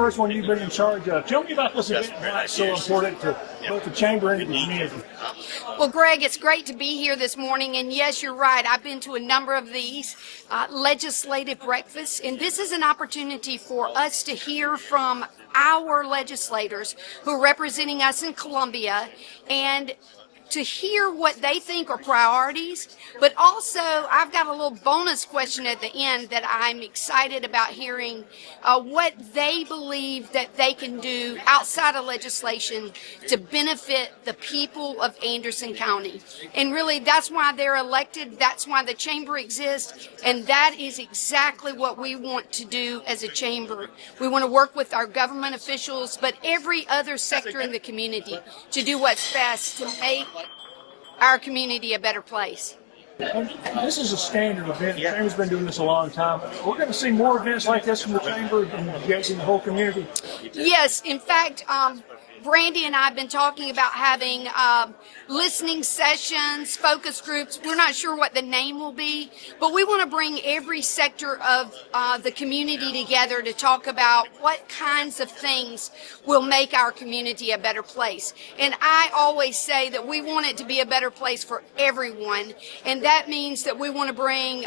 first one you've been in charge of. Tell me about this event, why it's so important to both the chamber and the community. Well, Greg, it's great to be here this morning, and yes, you're right. I've been to a number of these legislative breakfasts, and this is an opportunity for us to hear from our legislators who are representing us in Columbia and to hear what they think are priorities, but also I've got a little bonus question at the end that I'm excited about hearing what they believe that they can do outside of legislation to benefit the people of Anderson County. And really, that's why they're elected, that's why the chamber exists, and that is exactly what we want to do as a chamber. We want to work with our government officials, but every other sector in the community to do what's best to make our community a better place. And this is a standard event. The chamber's been doing this a long time. We're going to see more events like this from the chamber and engaging the whole community. Yes, in fact, Brandy and I have been talking about having listening sessions, focus groups. We're not sure what the name will be, but we want to bring every sector of the community together to talk about what kinds of things will make our community a better place. And I always say that we want it to be a better place for everyone, and that means that we want to bring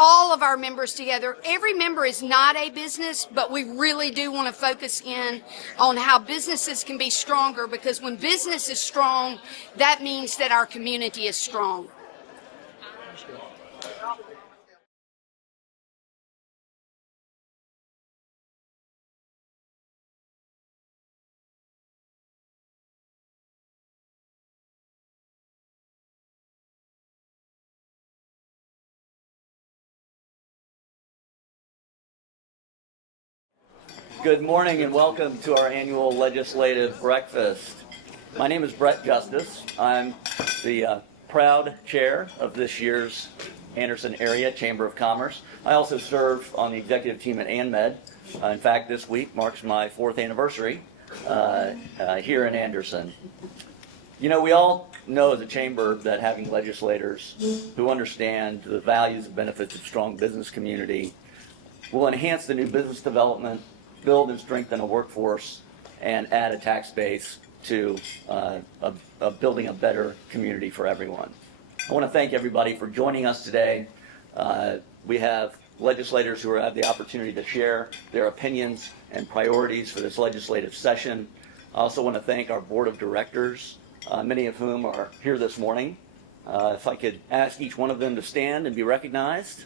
all of our members together. Every member is not a business, but we really do want to focus in on how businesses can be stronger, because when business is strong, that means that our community is strong. Good morning and welcome to our annual legislative breakfast. My name is Brett Justice. I'm the proud chair of this year's Anderson Area Chamber of Commerce. I also serve on the executive team at ANMED. In fact, this week marks my 4th anniversary here in Anderson. You know, we all know as a chamber that having legislators who understand the values and benefits of strong business community will enhance the new business development, build and strengthen a workforce, and add a tax base to building a better community for everyone. I want to thank everybody for joining us today. We have legislators who have the opportunity to share their opinions and priorities for this legislative session. I also want to thank our board of directors, many of whom are here this morning. If I could ask each one of them to stand and be recognized.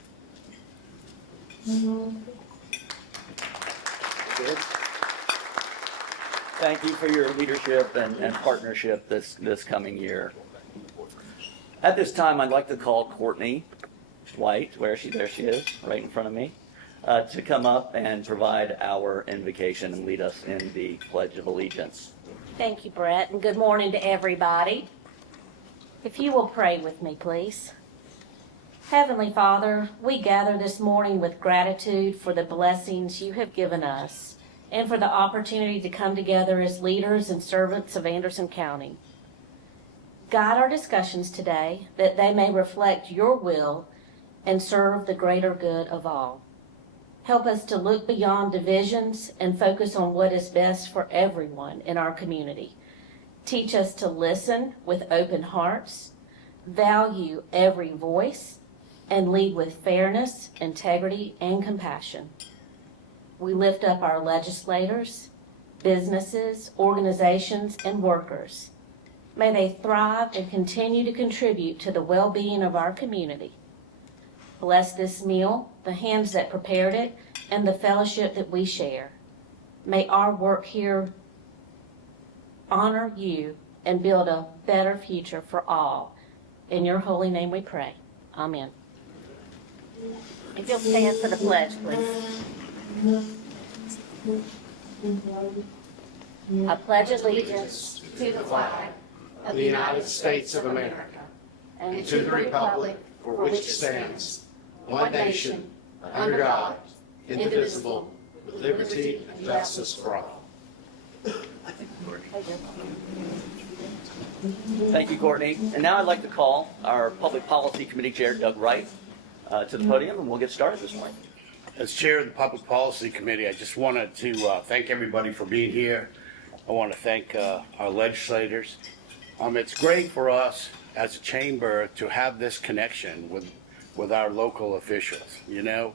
Good. Thank you for your leadership and partnership this coming year. At this time, I'd like to call Courtney White, where is she? There she is, right in front of me, to come up and provide our invocation and lead us in the Pledge of Allegiance. Thank you, Brett, and good morning to everybody. If you will pray with me, please. Heavenly Father, we gather this morning with gratitude for the blessings you have given us and for the opportunity to come together as leaders and servants of Anderson County. Guide our discussions today that they may reflect your will and serve the greater good of all. Help us to look beyond divisions and focus on what is best for everyone in our community. Teach us to listen with open hearts, value every voice, and lead with fairness, integrity, and compassion. We lift up our legislators, businesses, organizations, and workers. May they thrive and continue to contribute to the well-being of our community. Bless this meal, the hands that prepared it, and the fellowship that we share. May our work here honor you and build a better future for all. In your holy name we pray. Amen. If you'll stand for the pledge, please. I pledge allegiance to the flag of the United States of America and to the republic for which it stands, one nation, under God, indivisible, with liberty and justice for all. Thank you, Courtney. And now I'd like to call our Public Policy Committee Chair, Doug Wright, to the podium, and we'll get started this morning. As chair of the Public Policy Committee, I just wanted to thank everybody for being here. I want to thank our legislators. It's great for us as a chamber to have this connection with our local officials, you know.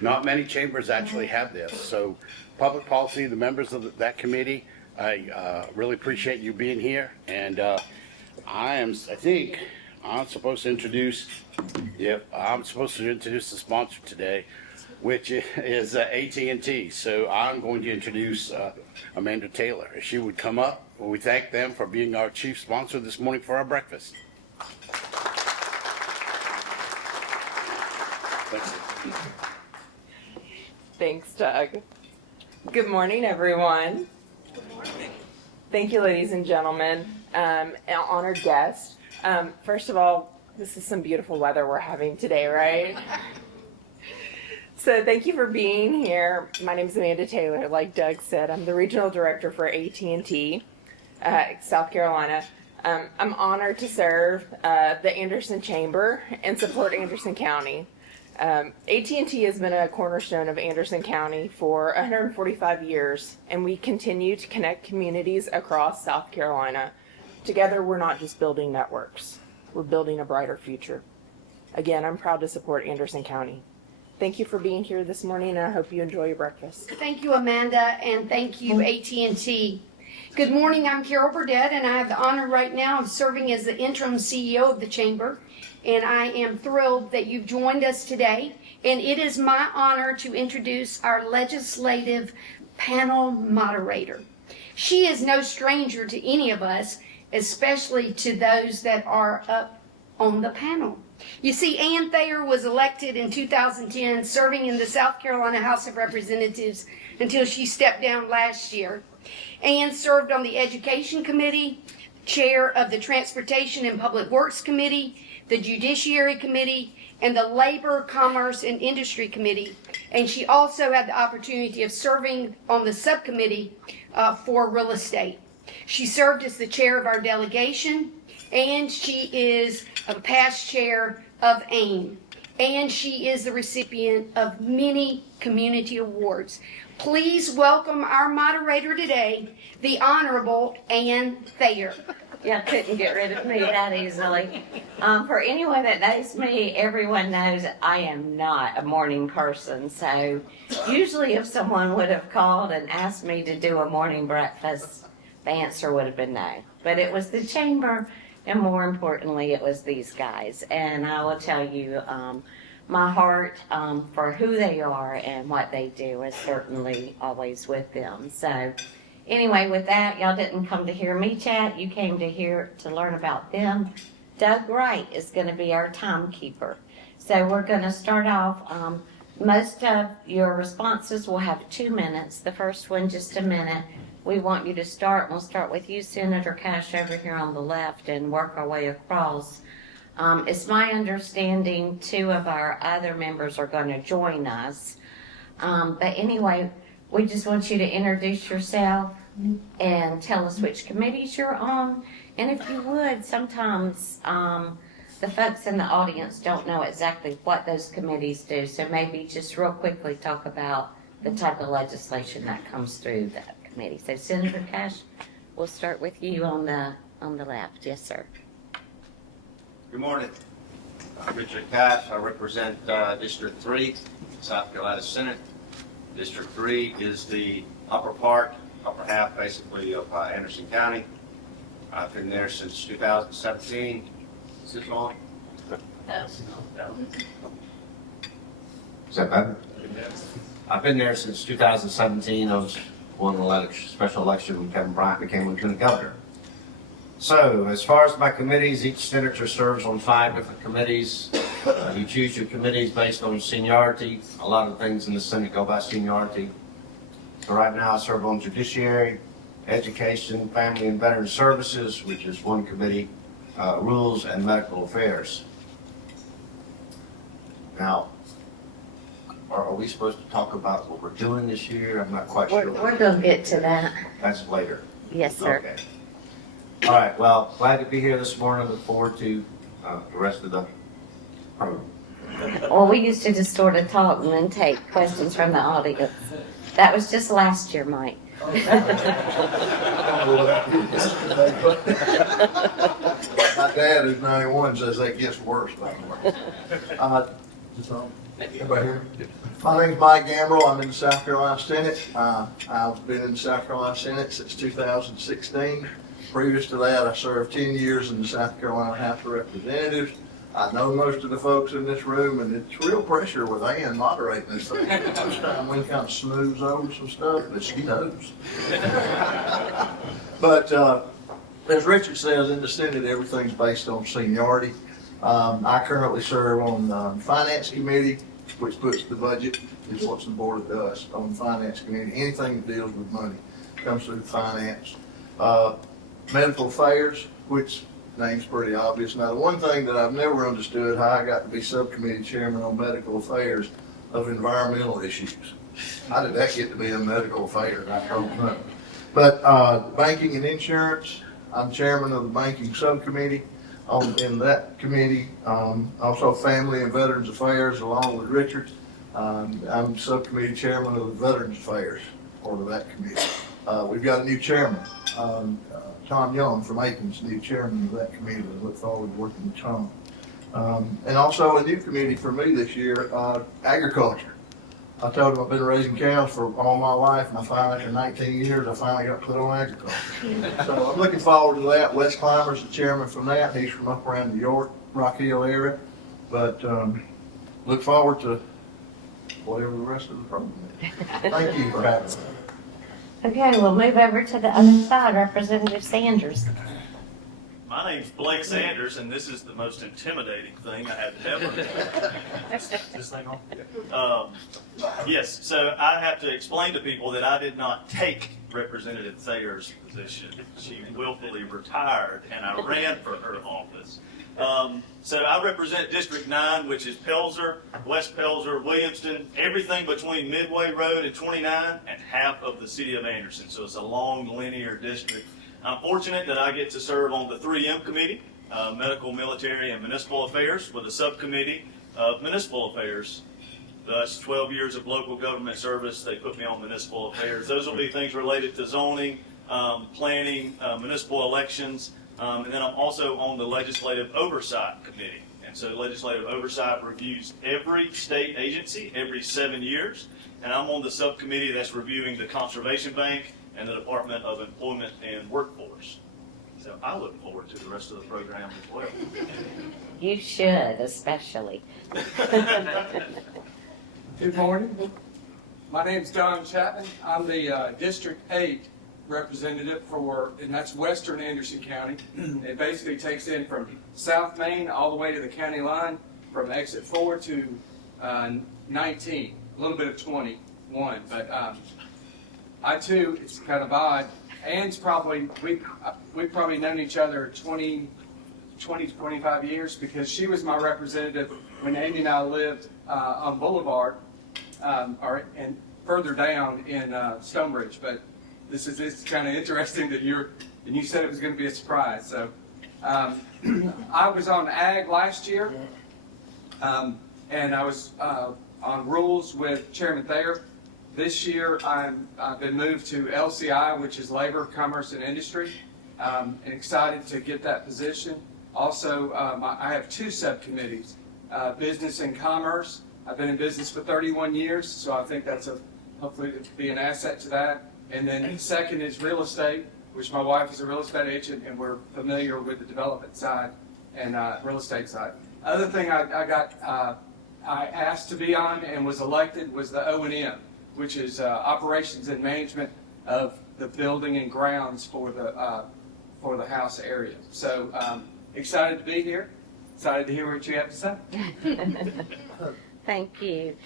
Not many chambers actually have this. So public policy, the members of that committee, I really appreciate you being here. And I think I'm supposed to introduce the sponsor today, which is AT&T. So I'm going to introduce Amanda Taylor. If she would come up, we thank them for being our chief sponsor this morning for our breakfast. Thank you. Thanks, Doug. Good morning, everyone. Thank you, ladies and gentlemen, and honored guests. First of all, this is some beautiful weather we're having today, right? So thank you for being here. My name is Amanda Taylor. Like Doug said, I'm the regional director for AT&T, South Carolina. I'm honored to serve the Anderson Chamber and support Anderson County. AT&T has been a cornerstone of Anderson County for 145 years, and we continue to connect communities across South Carolina. Together, we're not just building networks, we're building a brighter future. Again, I'm proud to support Anderson County. Thank you for being here this morning, and I hope you enjoy your breakfast. Thank you, Amanda, and thank you, AT&T. Good morning, I'm Carol Burdett, and I have the honor right now of serving as the interim CEO of the Chamber. And I am thrilled that you've joined us today. And it is my honor to introduce our legislative panel moderator. She is no stranger to any of us, especially to those that are up on the panel. You see, Ann Thayer was elected in 2010, serving in the South Carolina House of Representatives until she stepped down last year. Ann served on the Education Committee, chair of the Transportation and Public Works Committee, the Judiciary Committee, and the Labor, Commerce, and Industry Committee. And she also had the opportunity of serving on the subcommittee for real estate. She served as the chair of our delegation, and she is a past chair of AIM. And she is the recipient of many community awards. Please welcome our moderator today, the Honorable Ann Thayer. Yeah, couldn't get rid of me that easily. For anyone that knows me, everyone knows I am not a morning person. So usually if someone would have called and asked me to do a morning breakfast, the answer would have been no. But it was the chamber, and more importantly, it was these guys. And I will tell you, my heart for who they are and what they do is certainly always with them. So anyway, with that, y'all didn't come to hear me chat. You came to learn about them. Doug Wright is going to be our timekeeper. So we're going to start off. Most of your responses will have 2 minutes. The first one, just a minute. We want you to start. We'll start with you, Senator Cash, over here on the left, and work our way across. It's my understanding 2 of our other members are going to join us. But anyway, we just want you to introduce yourself and tell us which committees you're on. And if you would, sometimes the folks in the audience don't know exactly what those committees do. So maybe just real quickly talk about the type of legislation that comes through that committee. So Senator Cash, we'll start with you on the left. Yes, sir. Good morning. I'm Richard Cash. I represent District 3, South Carolina Senate. District 3 is the upper half basically of Anderson County. I've been there since 2017. Is this on? Is that better? I've been there since 2017. I was won an special election when Kevin Bryant became lieutenant governor. So, as far as my committees, each senator serves on 5 different committees. You choose your committees based on seniority. A lot of things in the Senate go by seniority. So right now I serve on Judiciary, Education, Family and Veteran Services, which is one committee, Rules and Medical Affairs. Now, are we supposed to talk about what we're doing this year? I'm not quite sure. We're going to get to that. That's later. Yes, sir. Okay. All right, well, glad to be here this morning. Look forward to the rest of the program. Well, we used to just sort of talk and then take questions from the audience. That was just last year, Mike. My dad, who's 91, says that gets worse, by the way. Everybody here? My name's Mike Gambrell. I'm in the South Carolina Senate. I've been in the South Carolina Senate since 2016. Previous to that, I served 10 years in the South Carolina House of Representatives. I know most of the folks in this room, and it's real pressure with Ann moderating this thing. Most time we kind of smooths over some stuff, but she knows. But as Richard says, in the Senate, everything's based on seniority. I currently serve on the Finance Committee, which puts the budget, is what the board does on the Finance Committee. Anything that deals with money comes through finance. Medical Affairs, which name's pretty obvious. Now, the one thing that I've never understood how I got to be subcommittee chairman on medical affairs of environmental issues. How did that get to be a medical affair? I don't know. But banking and insurance, I'm chairman of the banking subcommittee in that committee. Also family and veterans affairs along with Richard. I'm subcommittee chairman of the veterans affairs part of that committee. We've got a new chairman. Tom Young from Aiken's, new chairman of that committee. I look forward to working with Tom. And also a new committee for me this year, agriculture. I told him I've been raising cows for all my life, and I finally, after 19 years, I finally got put on agriculture. So I'm looking forward to that. Wes Clymer's the chairman from that. He's from up around the York, Rock Hill area. But look forward to whatever the rest of the program is. Thank you for having me. Okay, we'll move over to the other side, Representative Sanders. My name's Blake Sanders, and this is the most intimidating thing I have ever done. Is this thing on? Yes, so I have to explain to people that I did not take Representative Thayer's position. She willfully retired, and I ran for her office. So I represent District 9, which is Pelzer, West Pelzer, Williamston, everything between Midway Road and 29, and half of the city of Anderson. So it's a long linear district. I'm fortunate that I get to serve on the 3M committee, Medical, Military, and Municipal Affairs, with a subcommittee of Municipal Affairs. Thus, 12 years of local government service, they put me on Municipal Affairs. Those will be things related to zoning, planning, municipal elections, and then I'm also on the Legislative Oversight Committee. And so Legislative Oversight reviews every state agency every 7 years, and I'm on the subcommittee that's reviewing the Conservation Bank and the Department of Employment and Workforce. So I look forward to the rest of the program as well. You should, especially. Good morning. My name's Don Chapman. I'm the District 8 representative and that's Western Anderson County. It basically takes in from South Main all the way to the county line, from exit 4 to 19, a little bit of 21. But I too, it's kind of odd. Ann's we've probably known each other 20 to 25 years, because she was my representative when Amy and I lived on Boulevard, and further down in Stonebridge. But this is kind of interesting that you said it was going to be a surprise. So I was on Ag last year, and I was on Rules with Chairman Thayer. This year I've been moved to LCI, which is Labor, Commerce, and Industry, and excited to get that position. Also, I have two subcommittees, Business and Commerce. I've been in business for 31 years, so I think that's hopefully to be an asset to that. And then second is real estate, which my wife is a real estate agent, and we're familiar with the development side and real estate side. Other thing I asked to be on and was elected was the O&M, which is operations and management of the building and grounds for the house area. So excited to be here. Excited to hear what you have to say. Thank you.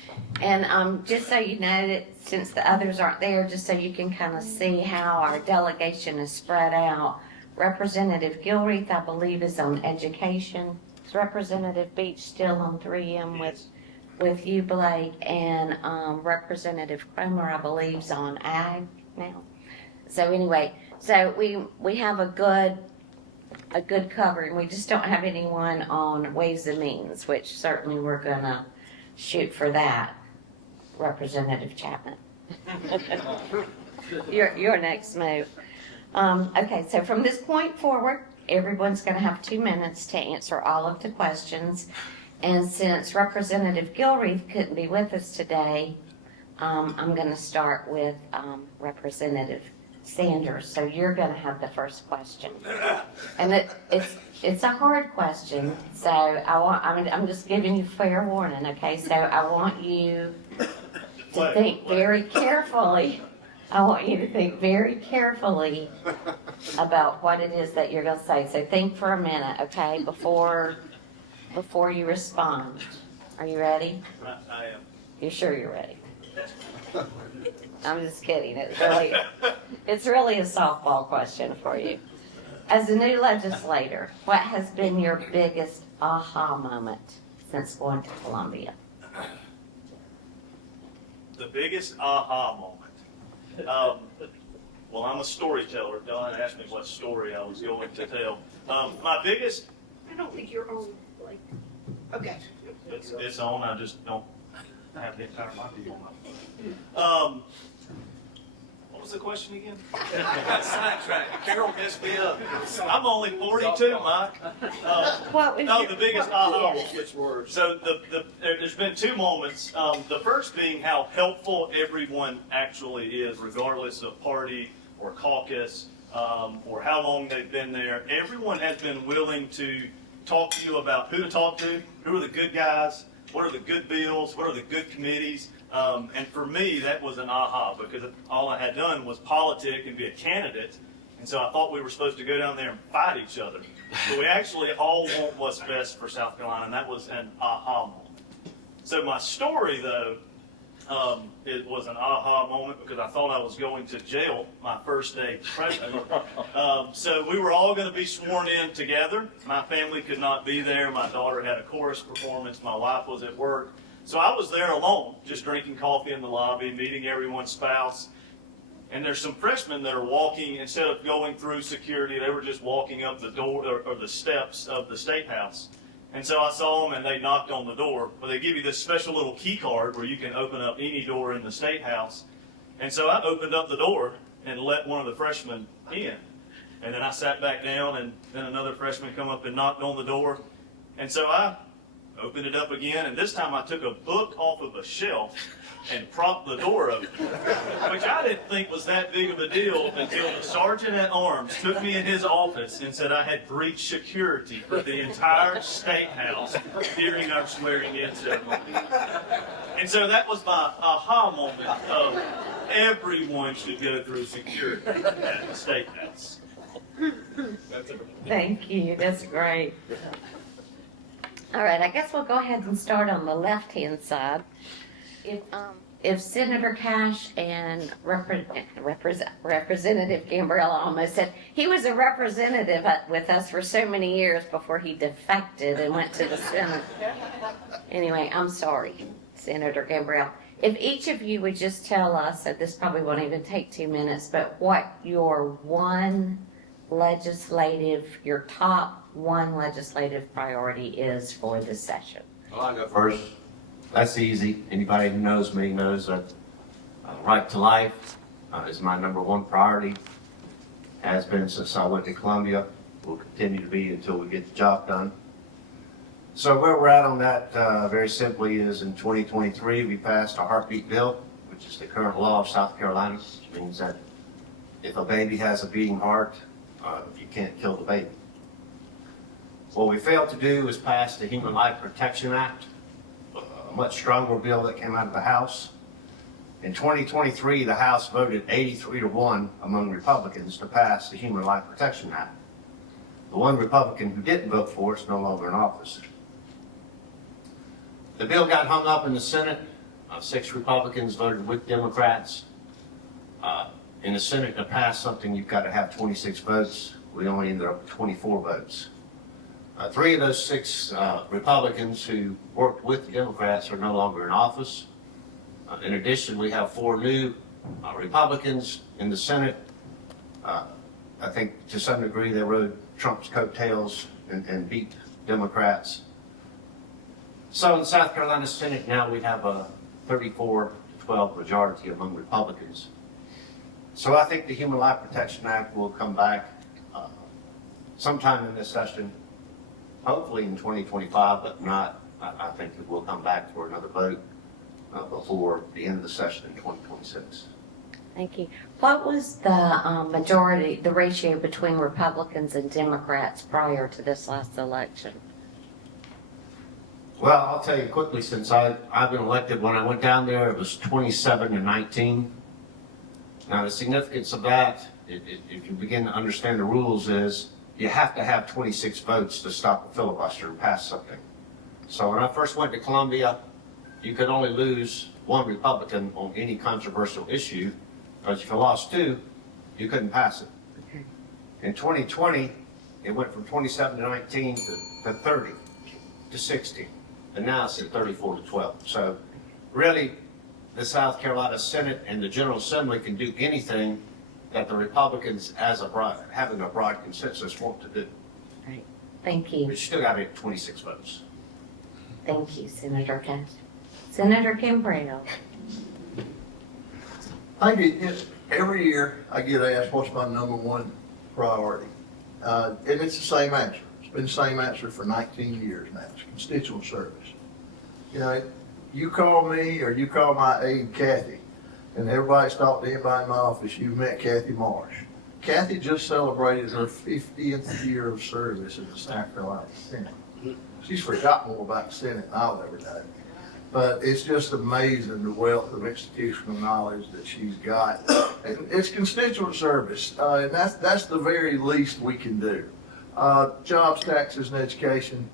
And just so you know, that since the others aren't there, just so you can kind of see how our delegation is spread out, Representative Gilreath, I believe, is on education. Is Representative Beach still on 3M with you, Blake? And Representative Cromer, I believe, is on Ag now. So anyway, so we have a good a good covering. We just don't have anyone on Ways and Means, which certainly we're gonna shoot for that. Representative Chapman. Your next move. Okay, so from this point forward, everyone's gonna have 2 minutes to answer all of the questions. And since Representative Gilreath couldn't be with us today, I'm gonna start with Representative Sanders. So you're gonna have the first question. And it's a hard question, so I'm just giving you fair warning, okay? So I want you to think very carefully. I want you to think very carefully about what it is that you're gonna say. So think for a minute, okay, before you respond. Are you ready? I am. You're sure you're ready? I'm just kidding. It's really a softball question for you. As a new legislator, what has been your biggest aha moment since going to Columbia? The biggest aha moment. Well, I'm a storyteller. Don asked me what story I was going to tell. My biggest. I don't think you're on, like, okay. It's on. I just don't have the entire mic on. What was the question again? Sidetrack. Carol messed me up. I'm only 42, Mike. The biggest aha moment. So there's been 2 moments. The first being how helpful everyone actually is, regardless of party or caucus or how long they've been there. Everyone has been willing to talk to you about who to talk to, who are the good guys, what are the good bills, what are the good committees. And for me, that was an aha, because all I had done was politic and be a candidate. And so I thought we were supposed to go down there and fight each other. But we actually all want what's best for South Carolina, and that was an aha moment. So my story, though, it was an aha moment because I thought I was going to jail my first day president. So we were all going to be sworn in together. My family could not be there. My daughter had a chorus performance. My wife was at work. So I was there alone, just drinking coffee in the lobby, meeting everyone's spouse. And there's some freshmen that are walking, instead of going through security, they were just walking up the door or the steps of the State House. And so I saw them and they knocked on the door. Well, they give you this special little key card where you can open up any door in the State House. And so I opened up the door and let one of the freshmen in. And then I sat back down, and then another freshman come up and knocked on the door. And so I opened it up again, and this time I took a book off of a shelf and propped the door open, which I didn't think was that big of a deal until the sergeant at arms took me in his office and said I had breached security for the entire State House during our swearing-in ceremony. And so that was my aha moment of everyone should go through security at the State House. Thank you. That's great. All right, I guess we'll go ahead and start on the left-hand side. If Senator Cash and Representative Gambrell almost said he was a representative with us for so many years before he defected and went to the Senate. Anyway, I'm sorry, Senator Gambrell. If each of you would just tell us, and this probably won't even take 2 minutes, but what your top one legislative priority is for this session. Well, I'll go first. That's easy. Anybody who knows me knows that right to life is my #1 priority. Has been since I went to Columbia. Will continue to be until we get the job done. So where we're at on that, very simply, is in 2023 we passed a heartbeat bill, which is the current law of South Carolina, which means that if a baby has a beating heart, you can't kill the baby. What we failed to do is pass the Human Life Protection Act, a much stronger bill that came out of the House. In 2023, the House voted 83-1 among Republicans to pass the Human Life Protection Act. The one Republican who didn't vote for it is no longer in office. The bill got hung up in the Senate. 6 Republicans voted with Democrats. In the Senate, to pass something, you've got to have 26 votes. We only ended up with 24 votes. 3 of those 6 Republicans who worked with the Democrats are no longer in office. In addition, we have 4 new Republicans in the Senate. I think to some degree they rode Trump's coattails and beat Democrats. So in the South Carolina Senate now we have a 34-12 majority among Republicans. So I think the Human Life Protection Act will come back sometime in this session, hopefully in 2025, but not, I think it will come back for another vote before the end of the session in 2026. Thank you. What was the majority, the ratio between Republicans and Democrats prior to this last election? Well, I'll tell you quickly, since I've been elected, when I went down there, it was 27-19. Now, the significance of that, if you begin to understand the rules, is you have to have 26 votes to stop a filibuster and pass something. So when I first went to Columbia, you could only lose one Republican on any controversial issue, because if you lost two, you couldn't pass it. Okay. In 2020, it went from 27-19 to 30 to 60. And now it's at 34-12. So really, the South Carolina Senate and the General Assembly can do anything that the Republicans, having a broad consensus, want to do. Right. Thank you. But you still got to get 26 votes. Thank you, Senator Cash. Senator Gambrell. Every year I get asked what's my number one priority. And it's the same answer. It's been the same answer for 19 years now. It's constituent service. You know, you call me or you call my aide Kathy, and everybody stopped anybody in my office, you've met Kathy Marsh. Kathy just celebrated her 50th year of service in the South Carolina Senate. She's forgotten more about the Senate than I'll ever know. But it's just amazing the wealth of institutional knowledge that she's got. And it's constituent service, and that's the very least we can do. Jobs, taxes, and education,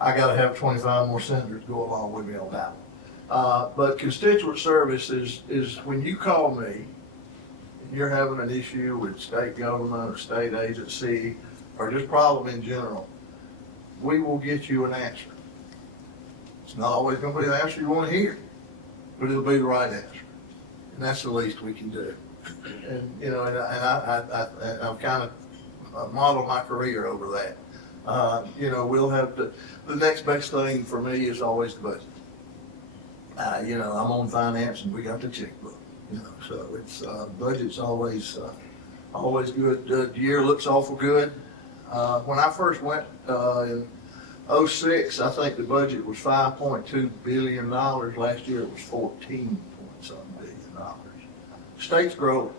I gotta have 25 more senators go along with me on that one. But constituent service is when you call me, and you're having an issue with state government or state agency, or just problem in general, we will get you an answer. It's not always going to be the answer you want to hear, but it'll be the right answer, and that's the least we can do. And you know, and I've kind of modeled my career over that. You know, we'll have the next best thing for me is always the budget. You know, I'm on finance, and we got the checkbook. You know, so it's budget's always good. The year looks awful good. When I first went in 06, I think the budget was $5.2 billion. Last year it was $14.something billion. State's growing.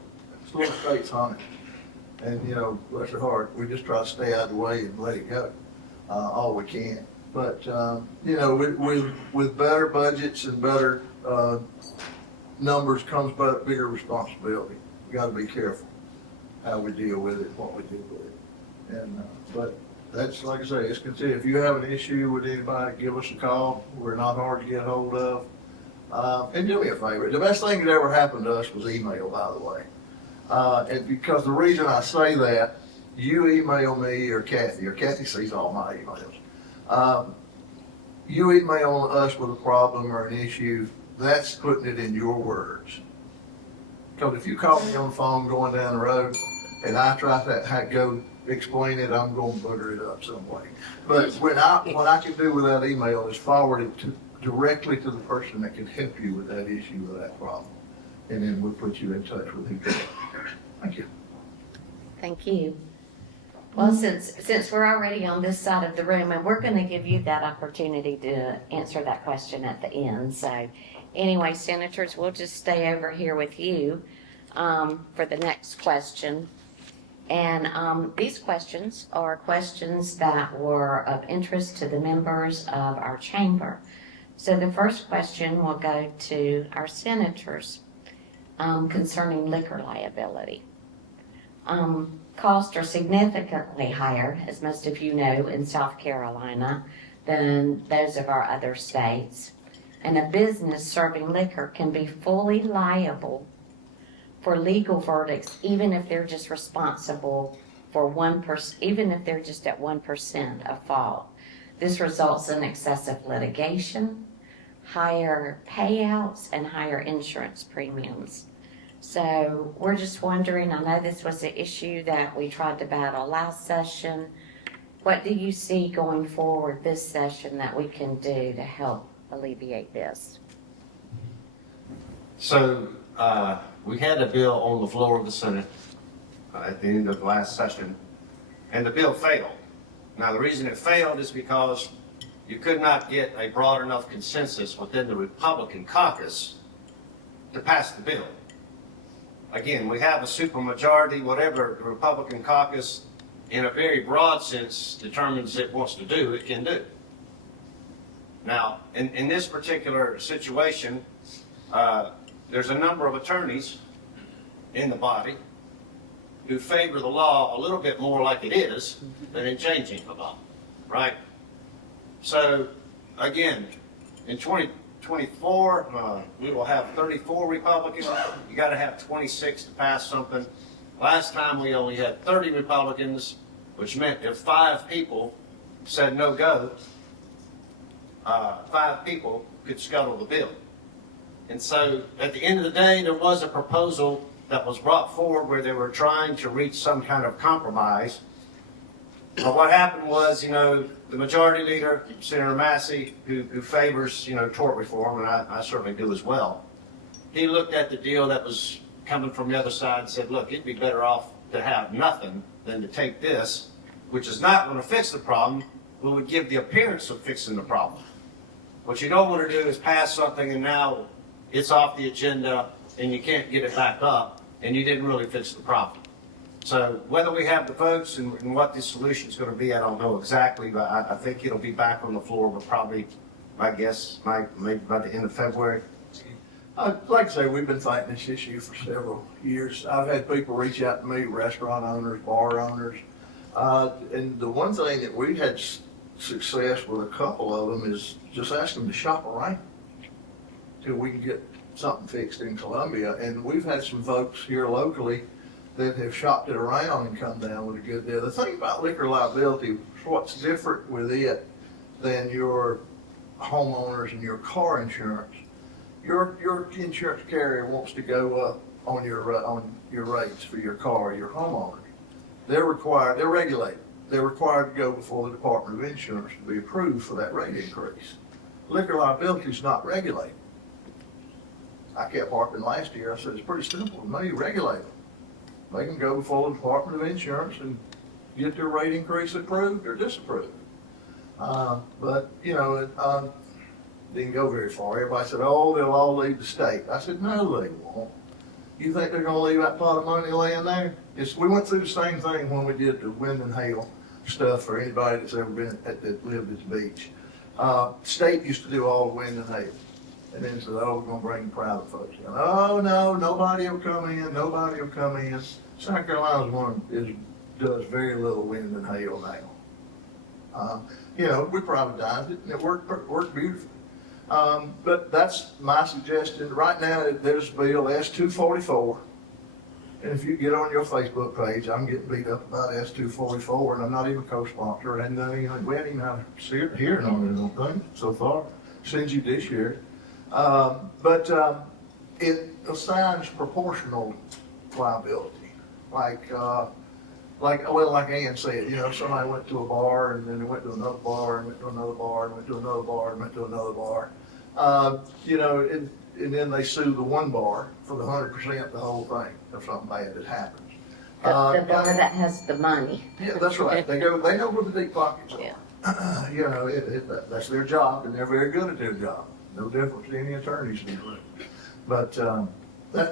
It's little state's honey. And, you know, bless her heart, we just try to stay out of the way and let it go all we can. But, you know, with better budgets and better numbers comes bigger responsibility. We got to be careful how we deal with it, what we deal with it. And, but that's, like I say, it's considered. If you have an issue with anybody, give us a call. We're not hard to get hold of. And do me a favor. The best thing that ever happened to us was email, by the way. And because the reason I say that, you email me or Kathy sees all my emails. You email us with a problem or an issue, that's putting it in your words. Because if you call me on the phone going down the road and I try to go explain it, I'm going to bugger it up some way. But what I can do with that email is forward it directly to the person that can help you with that issue or that problem. And then we'll put you in touch with who can. Thank you. Thank you. Well, since we're already on this side of the room, and we're going to give you that opportunity to answer that question at the end. So anyway, senators, we'll just stay over here with you for the next question. And these questions are questions that were of interest to the members of our chamber. So the first question will go to our senators concerning liquor liability. Costs are significantly higher, as most of you know, in South Carolina than those of our other states. And a business serving liquor can be fully liable for legal verdicts, even if they're just responsible for 1%, even if they're just at 1% of fault. This results in excessive litigation, higher payouts, and higher insurance premiums. So we're just wondering, I know this was an issue that we tried to battle last session. What do you see going forward this session that we can do to help alleviate this? So, we had a bill on the floor of the Senate at the end of the last session, and the bill failed. Now, the reason it failed is because you could not get a broad enough consensus within the Republican caucus to pass the bill. Again, we have a supermajority, whatever the Republican caucus, in a very broad sense, determines it wants to do, it can do. Now, in this particular situation, there's a number of attorneys in the body who favor the law a little bit more like it is than in changing the law, right? So, again, in 2024, we will have 34 Republicans. You got to have 26 to pass something. Last time we only had 30 Republicans, which meant if 5 people said no go, 5 people could scuttle the bill. And so at the end of the day, there was a proposal that was brought forward where they were trying to reach some kind of compromise. But what happened was, the majority leader, Senator Massey, who favors, tort reform, and I certainly do as well, he looked at the deal that was coming from the other side and said, look, it'd be better off to have nothing than to take this, which is not going to fix the problem, but would give the appearance of fixing the problem. What you don't want to do is pass something and now it's off the agenda and you can't get it back up and you didn't really fix the problem. So whether we have the votes and what the solution is going to be, I don't know exactly, but I think it'll be back on the floor, but probably, my guess, maybe by the end of February. Like I say, we've been fighting this issue for several years. I've had people reach out to me, restaurant owners, bar owners. And the one thing that we've had success with a couple of them is just ask them to shop around till we can get something fixed in Columbia. And we've had some folks here locally that have shopped it around and come down with a good deal. The thing about liquor liability, what's different with it than your homeowners and your car insurance, your insurance carrier wants to go up on your rates for your car, your homeowners. They're regulated. They're required to go before the Department of Insurance to be approved for that rate increase. Liquor liability is not regulated. I kept harping last year. I said, it's pretty simple. To me, regulate them. They can go before the Department of Insurance and get their rate increase approved or disapproved. But, it didn't go very far. Everybody said, oh, they'll all leave the state. I said, no, they won't. You think they're going to leave that pot of money laying there? We went through the same thing when we did the wind and hail stuff for anybody that's ever been that lived at the beach. State used to do all the wind and hail. And then said, oh, we're going to bring private folks in. Oh, no, nobody will come in. Nobody will come in. South Carolina's does very little wind and hail now. We privatized it and it worked beautifully. But that's my suggestion. Right now, there's a bill, S-244. And if you get on your Facebook page, I'm getting beat up about S-244, and I'm not even co-sponsor. And we haven't even had a hearing on it, I don't think, so far, since judiciary. But it assigns proportional liability. Like Ann said, somebody went to a bar and then they went to another bar and went to another bar and went to another bar and went to another bar. And then they sue the one bar for the 100% the whole thing if something bad that happens. The bar that has the money. Yeah, that's right. They know where the deep pockets are. Yeah. That's their job, and they're very good at their job. No difference to any attorneys in the room. But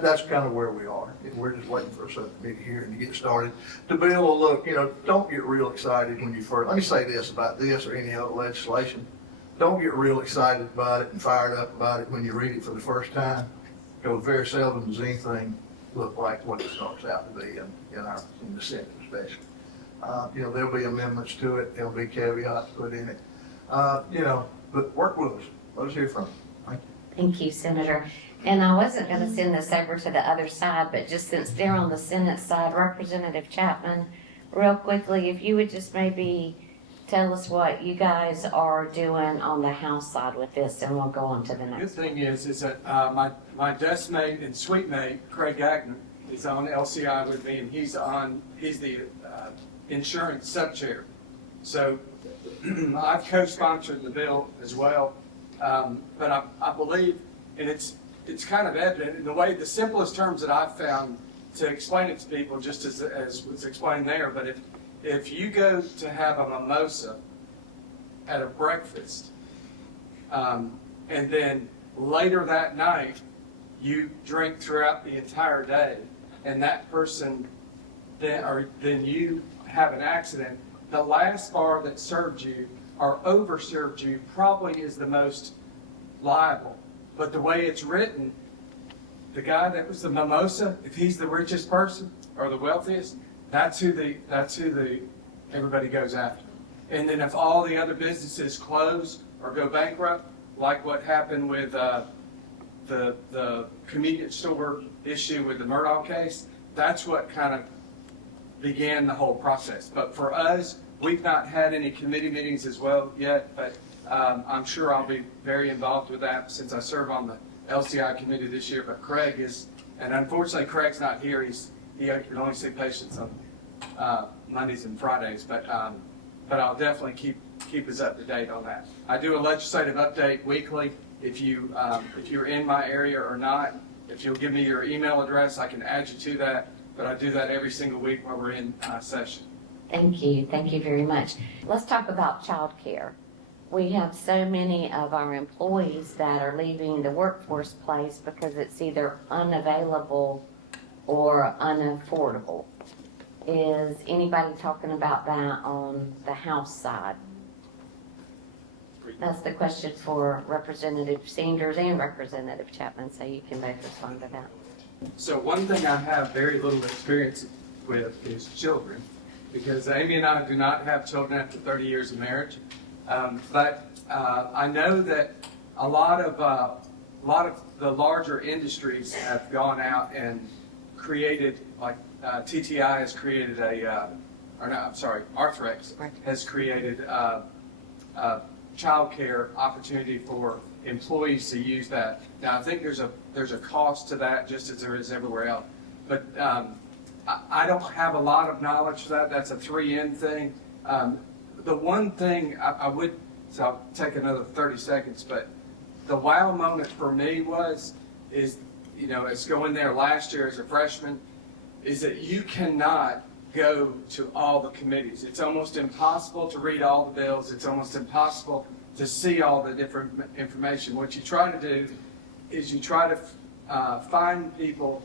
that's kind of where we are. We're just waiting for a big hearing to get started. To be able to look, don't get real excited when you first. Let me say this about this or any other legislation. Don't get real excited about it and fired up about it when you read it for the first time. Because very seldom does anything look like what it starts out to be in the Senate especially. There'll be amendments to it. There'll be caveats put in it. But work with us. Let us hear from you. Thank you. Thank you, Senator. And I wasn't going to send this over to the other side, but just since they're on the Senate side, Representative Chapman, real quickly, if you would just maybe tell us what you guys are doing on the House side with this, and we'll go on to the Good next. thing is that my desk mate and suite mate, Craig Gagnon, is on LCI with me, and he's the insurance sub-chair. So I've co-sponsored the bill as well, but I believe, and it's kind of evident in the way, the simplest terms that I've found to explain it to people, just as was explained there, but if you go to have a mimosa at a breakfast, and then later that night, you drink throughout the entire day, and that person then you have an accident, the last bar that served you or overserved you probably is the most liable. But the way it's written, the guy that was the mimosa, if he's the richest person or the wealthiest, that's who everybody goes after. And then if all the other businesses close or go bankrupt, like what happened with the convenience store issue with the Murdoch case, that's what kind of began the whole process. But for us, we've not had any committee meetings as well yet, but I'm sure I'll be very involved with that since I serve on the LCI committee this year. But Craig is, and unfortunately Craig's not here. He can only see patients on Mondays and Fridays, but I'll definitely keep us up to date on that. I do a legislative update weekly. If you're in my area or not, if you'll give me your email address, I can add you to that. But I do that every single week while we're in session. Thank you very much. Let's talk about child care. We have so many of our employees that are leaving the workforce place because it's either unavailable or unaffordable. Is anybody talking about that on the House side? That's the question for Representative Sanders and Representative Chapman, so you can both respond to that. So one thing I have very little experience with is children, because Amy and I do not have children after 30 years of marriage. But I know that a lot of the larger industries have gone out and created, like TTI has created Arthrex has created a child care opportunity for employees to use that. Now I think there's a cost to that, just as there is everywhere else. But I don't have a lot of knowledge for that. That's a 3N thing. The one thing I would, so I'll take another 30 seconds, but the wow moment for me is going there last year as a freshman, is that you cannot go to all the committees. It's almost impossible to read all the bills. It's almost impossible to see all the different information. What you try to do is you try to find people,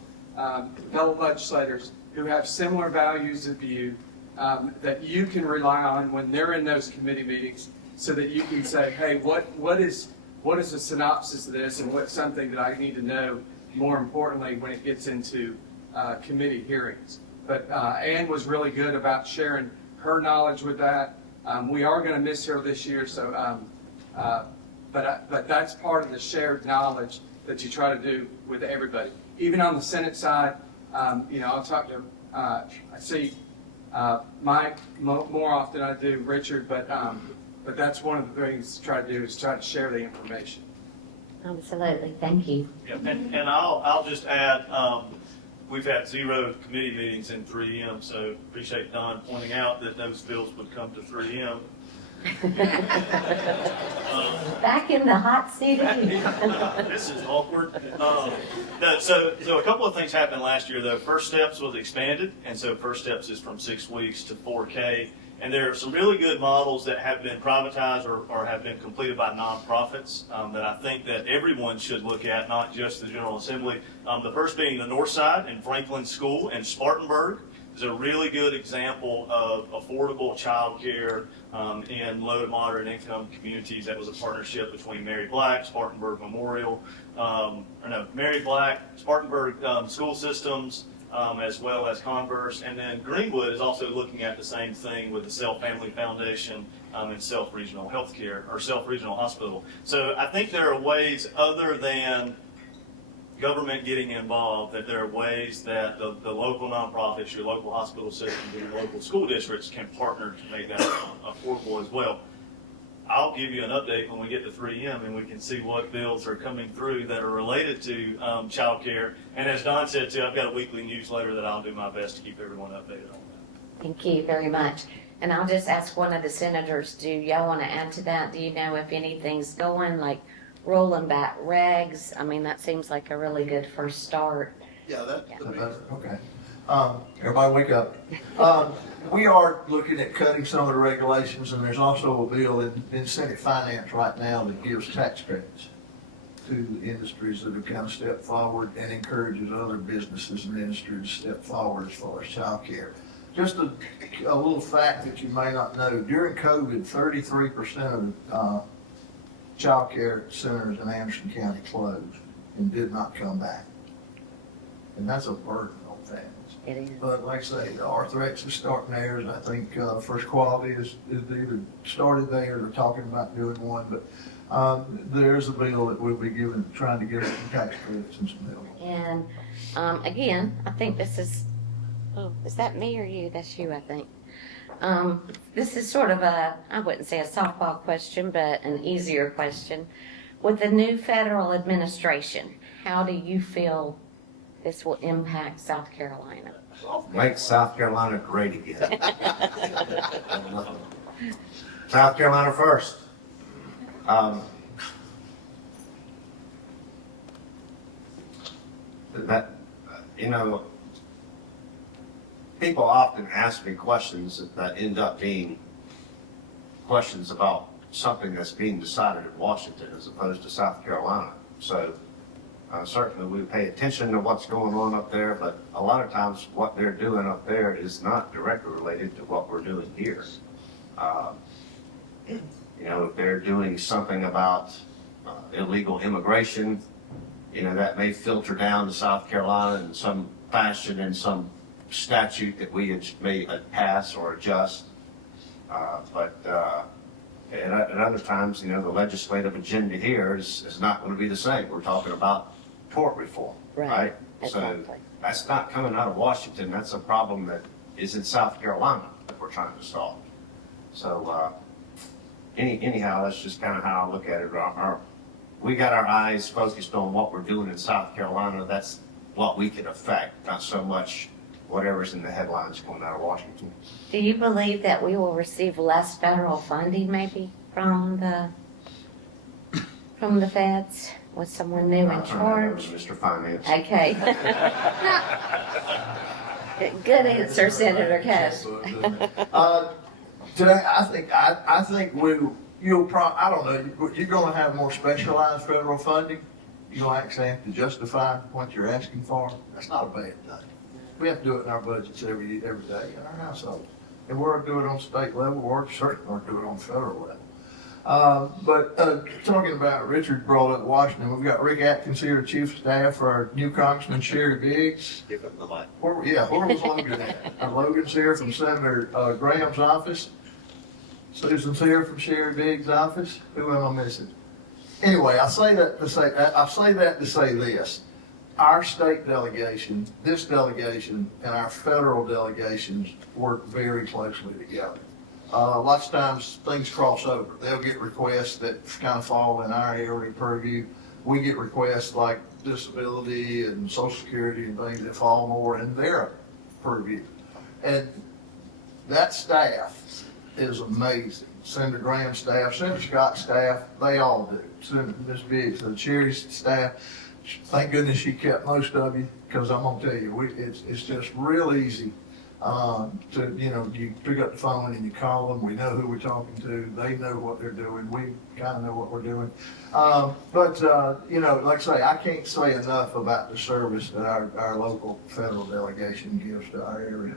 fellow legislators, who have similar values of you, that you can rely on when they're in those committee meetings, so that you can say, hey, what is the synopsis of this, and what's something that I need to know, more importantly, when it gets into committee hearings. But Ann was really good about sharing her knowledge with that. We are going to miss her this year, so but that's part of the shared knowledge that you try to do with everybody. Even on the Senate side, I'll talk to I see Mike more often than I do Richard, but that's one of the things to try to do, is try to share the information. Absolutely, thank you. Yeah, and I'll just add, we've had 0 committee meetings in 3M, so appreciate Don pointing out that those bills would come to 3M. Back in the hot seat again. This is awkward. So a couple of things happened last year, though. First Steps was expanded, and so First Steps is from 6 weeks to 4K. And there are some really good models that have been privatized or have been completed by nonprofits that I think that everyone should look at, not just the General Assembly. The first being the North Side in Franklin School and Spartanburg is a really good example of affordable child care in low to moderate income communities. That was a partnership between Mary Black, Spartanburg Memorial, Mary Black, Spartanburg School Systems, as well as Converse. And then Greenwood is also looking at the same thing with the Self Family Foundation and Self Regional Healthcare or Self Regional Hospital. So I think there are ways other than government getting involved, that there are ways that the local nonprofits, your local hospital systems, and your local school districts can partner to make that affordable as well. I'll give you an update when we get to 3M and we can see what bills are coming through that are related to child care. And as Don said too, I've got a weekly newsletter that I'll do my best to keep everyone updated on that. Thank you very much. And I'll just ask one of the senators, do y'all want to add to that? Do you know if anything's going, like rolling back regs? I mean, that seems like a really good first start. Yeah, okay. Everybody wake up. We are looking at cutting some of the regulations, and there's also a bill in Senate Finance right now that gives tax credits to industries that have kind of stepped forward and encourages other businesses and industries to step forward as far as child care. Just a little fact that you may not know, during COVID, 33% of child care centers in Anderson County closed and did not come back. And that's a burden on families. It is. But like I say, the Arthrex is starting theirs. I think First Quality is either started there or talking about doing one. But there's a bill that we'll be trying to give some tax credits and some help. And again, I think this is, is that me or you? That's you, I think. This is sort of I wouldn't say a softball question, but an easier question. With the new federal administration, how do you feel this will impact South Carolina? Make South Carolina great again. South Carolina first. People often ask me questions that end up being questions about something that's being decided in Washington as opposed to South Carolina. So certainly we pay attention to what's going on up there, but a lot of times what they're doing up there is not directly related to what we're doing here. If they're doing something about illegal immigration, that may filter down to South Carolina in some fashion, in some statute that we may pass or adjust. But at other times, the legislative agenda here is not going to be the same. We're talking about tort reform, right? Exactly. So that's not coming out of Washington. That's a problem that is in South Carolina that we're trying to solve. So anyhow, that's just kind of how I look at it. We got our eyes focused on what we're doing in South Carolina. That's what we can affect, not so much whatever's in the headlines going out of Washington. Do you believe that we will receive less federal funding maybe from the feds with someone new in charge? Mr. Finance. Okay. Good answer, Senator Cash. Today, I think I don't know, you're going to have more specialized federal funding. You don't actually have to justify what you're asking for. That's not a bad thing. We have to do it in our budgets every day in our household. And we're going to do it on state level, we're certainly going to do it on federal level. But talking about, Richard brought up Washington, we've got Rick Atkins here, Chief of Staff for our new Congressman Sherry Biggs. Give him the mic. Where was Logan at? Logan's here from Senator Graham's office. Susan's here from Sherry Biggs' office. Who am I missing? Anyway, I say that to say this. Our state delegation, this delegation, and our federal delegations work very closely together. Lots of times things cross over. They'll get requests that kind of fall in our area purview. We get requests like disability and Social Security and things that fall more in their purview. And that staff is amazing. Senator Graham's staff, Senator Scott's staff, they all do. Senator Ms. Biggs, Sherry's staff. Thank goodness she kept most of you, because I'm gonna tell you, it's just real easy you pick up the phone and you call them. We know who we're talking to. They know what they're doing. We kind of know what we're doing. But like I say, I can't say enough about the service that our local federal delegation gives to our area.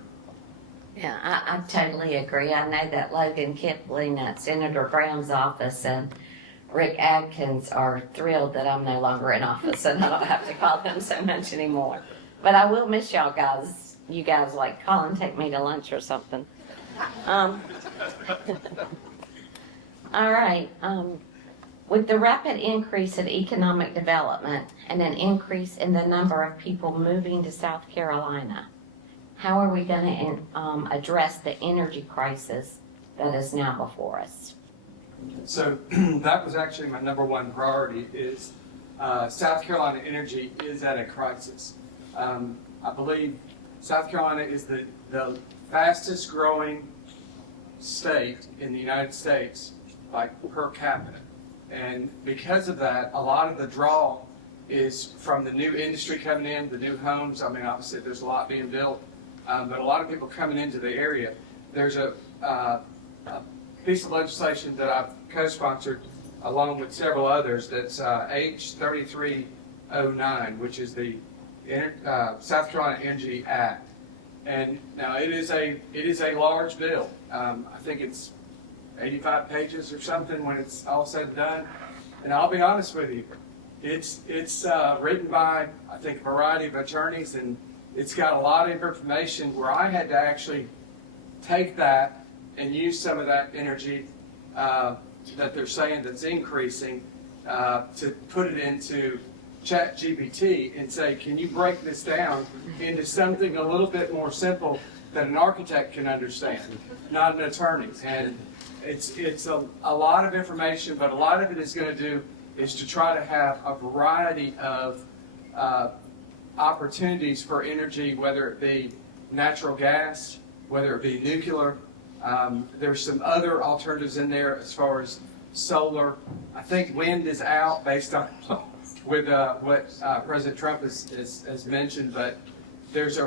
Yeah, I totally agree. I know that Logan Kipling at Senator Graham's office and Rick Adkins are thrilled that I'm no longer in office and I don't have to call them so much anymore. But I will miss y'all guys. You guys like call and take me to lunch or something. All right. With the rapid increase in economic development and an increase in the number of people moving to South Carolina, how are we going to address the energy crisis that is now before us? So that was actually my number one priority is South Carolina energy is at a crisis. I believe South Carolina is the fastest growing state in the United States by per capita. And because of that, a lot of the draw is from the new industry coming in, the new homes. I mean, obviously there's a lot being built, but a lot of people coming into the area. There's a piece of legislation that I've co-sponsored along with several others that's H 3309, which is the South Carolina Energy Act. And now it is a large bill. I think it's 85 pages or something when it's all said and done. And I'll be honest with you, it's written by, I think, a variety of attorneys, and it's got a lot of information where I had to actually take that and use some of that energy that they're saying that's increasing to put it into ChatGPT and say, can you break this down into something a little bit more simple that an architect can understand, not an attorney. And it's a lot of information, but a lot of it is going to do is to try to have a variety of opportunities for energy, whether it be natural gas, whether it be nuclear. There's some other alternatives in there as far as solar. I think wind is out based on with what President Trump has mentioned, but there's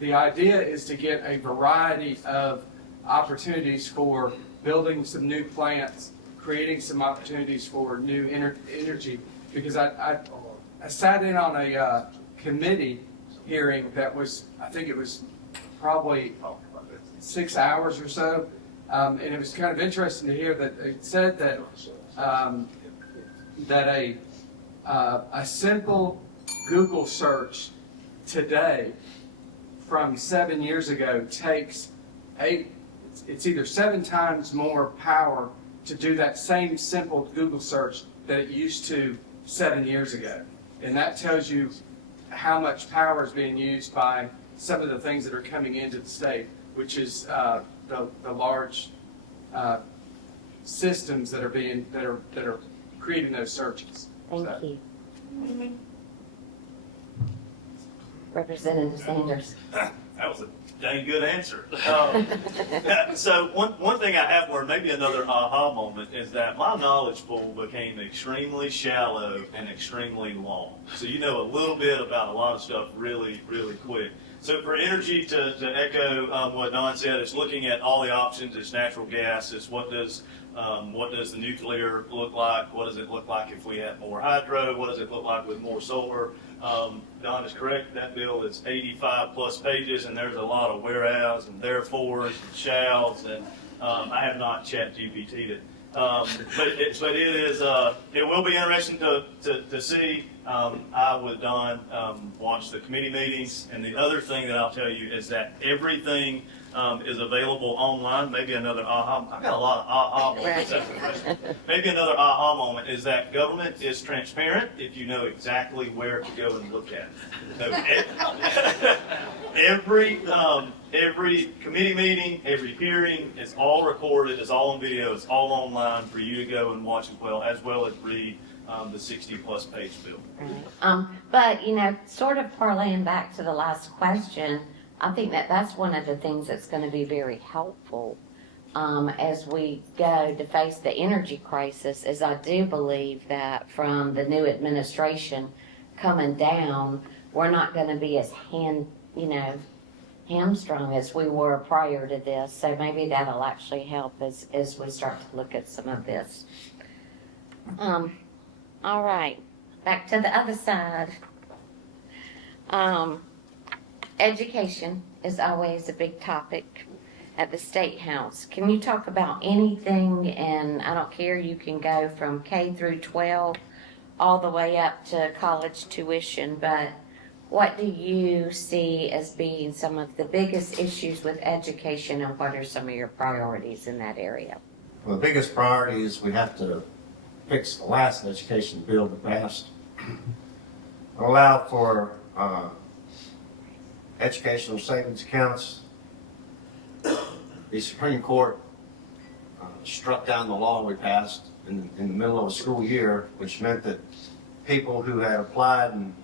the idea is to get a variety of opportunities for building some new plants, creating some opportunities for new energy. Because I sat in on a committee hearing that was, I think it was probably 6 hours or so, and it was kind of interesting to hear that it said that that a simple Google search today from 7 years ago takes it's either 7 times more power to do that same simple Google search that it used to 7 years ago. And that tells you how much power is being used by some of the things that are coming into the state, which is the large systems that are creating those searches. Thank you. Representative Sanders. That was a dang good answer. So one thing I have learned, maybe another aha moment, is that my knowledge pool became extremely shallow and extremely long. So you know a little bit about a lot of stuff really, really quick. So for energy, to echo what Don said, it's looking at all the options. It's natural gas. It's what does the nuclear look like? What does it look like if we had more hydro? What does it look like with more solar? Don is correct. That bill is 85 plus pages, and there's a lot of whereas and therefores and shalls, and I have not ChatGPT'd it. But it will be interesting to see. I with Don watch the committee meetings, and the other thing that I'll tell you is that everything is available online. Maybe another aha. I've got a lot of aha moments. Maybe another aha moment is that government is transparent if you know exactly where to go and look at it. Every committee meeting, every hearing, it's all recorded, it's all on video, it's all online for you to go and watch as well as read the 60-plus page bill. Right. But, sort of parlaying back to the last question, I think that's one of the things that's going to be very helpful as we go to face the energy crisis, is I do believe that from the new administration coming down, we're not going to be as hamstrung as we were prior to this. So maybe that'll actually help as we start to look at some of this. All right, back to the other side. Education is always a big topic at the State House. Can you talk about anything, and I don't care, you can go from K through 12 all the way up to college tuition, but what do you see as being some of the biggest issues with education, and what are some of your priorities in that area? Well, the biggest priority is we have to fix the last education bill that passed. Allow for educational savings accounts. The Supreme Court struck down the law we passed in the middle of a school year, which meant that people who had applied and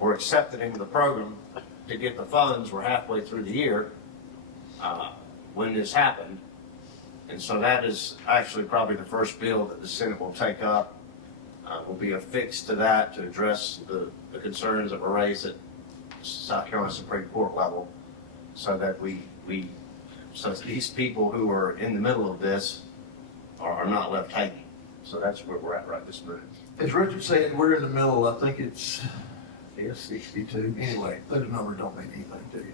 were accepted into the program to get the funds were halfway through the year when this happened. And so that is actually probably the first bill that the Senate will take up. Will be a fix to that to address the concerns that were raised at South Carolina Supreme Court level, so that so these people who are in the middle of this are not left hanging. So that's where we're at right this minute. As Richard said, we're in the middle. I think it's 62. Anyway, those numbers don't mean anything to you.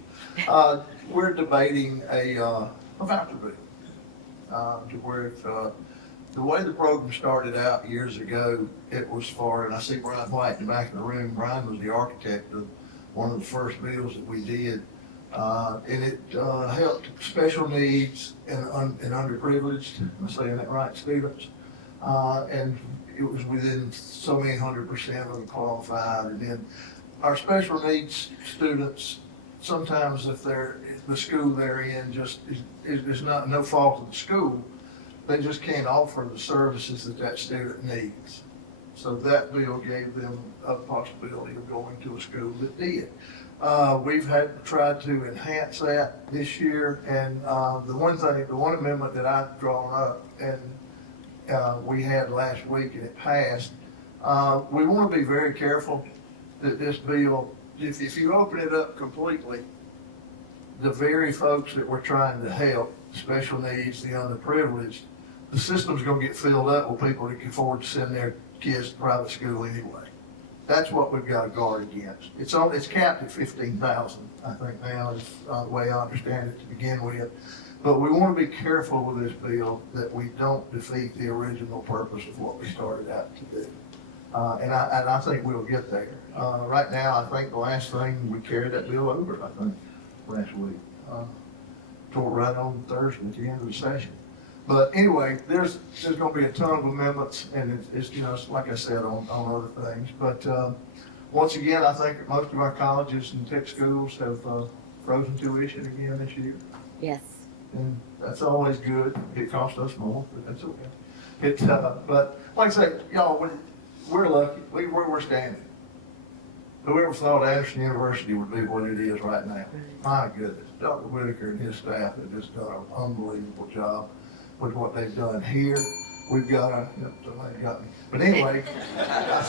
We're debating a voucher bill to where if, the way the program started out years ago, it was for, and I see Brian White in the back of the room. Brian was the architect of one of the first bills that we did, and it helped special needs and underprivileged, am I saying that right, students? And it was within so many 100% of the qualified. And then our special needs students, sometimes if the school they're in just is not no fault of the school, they just can't offer the services that student needs. So that bill gave them a possibility of going to a school that did. We've tried to enhance that this the one amendment that I've drawn up and we had last week and it passed, we want to be very careful that this bill, if you open it up completely, the very folks that we're trying to help, special needs, the underprivileged, the system's going to get filled up with people that can afford to send their kids to private school anyway. That's what we've got to guard against. It's capped at 15,000, I think now is the way I understand it to begin with. But we want to be careful with this bill that we don't defeat the original purpose of what we started out to do. And I think we'll get there. Right now, I think the last thing we carried that bill over, I think, last week. Toward right on Thursday at the end of the session. But anyway, there's going to be a ton of amendments, and it's like I said on other things. But once again, I think most of our colleges and tech schools have frozen tuition again this year. Yes. And that's always good. It costs us more, but that's okay. But like I say, y'all, we're lucky. Where we're standing. Whoever thought Anderson University would be what it is right now? My goodness, Dr. Whitaker and his staff have just done an unbelievable job with what they've done here. We've got somebody got me. But anyway, I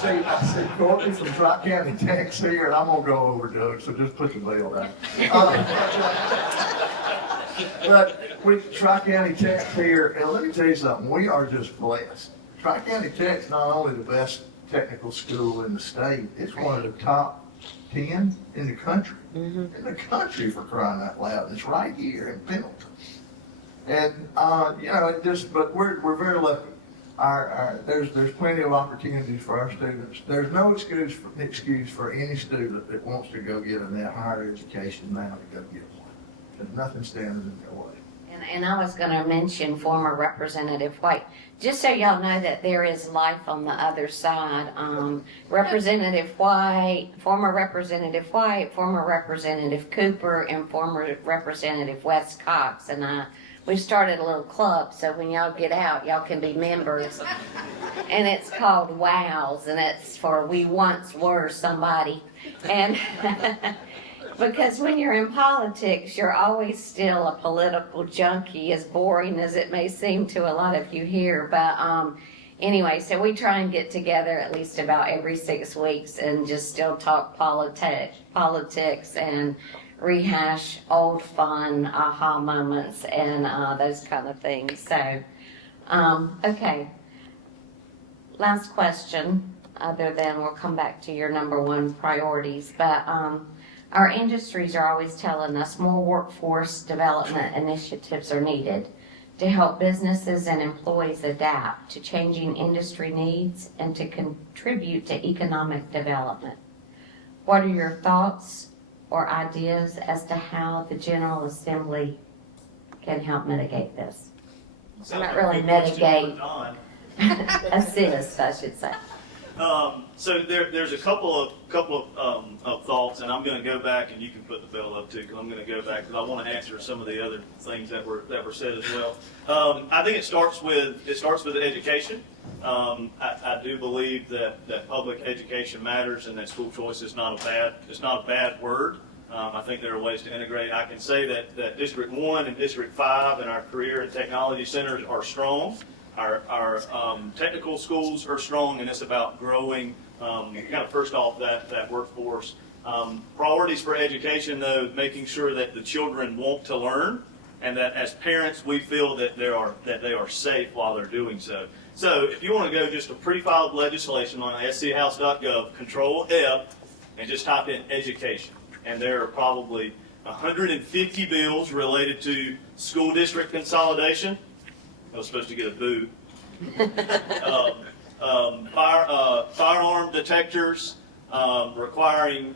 see Courtney from Tri-County Tech's here, and I'm gonna go over, Doug, so just put the bell down. But with Tri-County Tech's here, and let me tell you something, we are just blessed. Tri-County Tech's not only the best technical school in the state, it's one of the top 10 in the country. In the country, for crying out loud. It's right here in Pendleton. And but we're very lucky. There's plenty of opportunities for our students. There's no excuse for any student that wants to go get a higher education now to go get one. There's nothing standing in their way. And I was going to mention former Representative White, just so y'all know that there is life on the other side. Representative White, former Representative Cooper, and former Representative West Cox, and we've started a little club, so when y'all get out, y'all can be members. And it's called WOWs, and it's for We Once Were Somebody. And because when you're in politics, you're always still a political junkie, as boring as it may seem to a lot of you here. But anyway, so we try and get together at least about every 6 weeks and just still talk politics and rehash old fun aha moments and those kind of things. So, okay. Last question, other than we'll come back to your number one priorities, but our industries are always telling us more workforce development initiatives are needed to help businesses and employees adapt to changing industry needs and to contribute to economic development. What are your thoughts or ideas as to how the General Assembly can help mitigate this? So Not really good question mitigate. for Don. Assist, I should say. So there's a couple of thoughts, and I'm going to go back, and you can put the bell up too, because I'm going to go back because I want to answer some of the other things that were said as well. I think it starts with education. I do believe that public education matters, and that school choice is not a bad word. I think there are ways to integrate. I can say that District 1 and District 5 and our career and technology centers are strong. Our technical schools are strong, and it's about growing, kind of first off, that workforce. Priorities for education, though, making sure that the children want to learn, and that as parents we feel that they are safe while they're doing so. So if you want to go just to pre-filed legislation on schouse.gov, Control F, and just type in education, and there are probably 150 bills related to school district consolidation. I was supposed to get a boo. Firearm detectors, requiring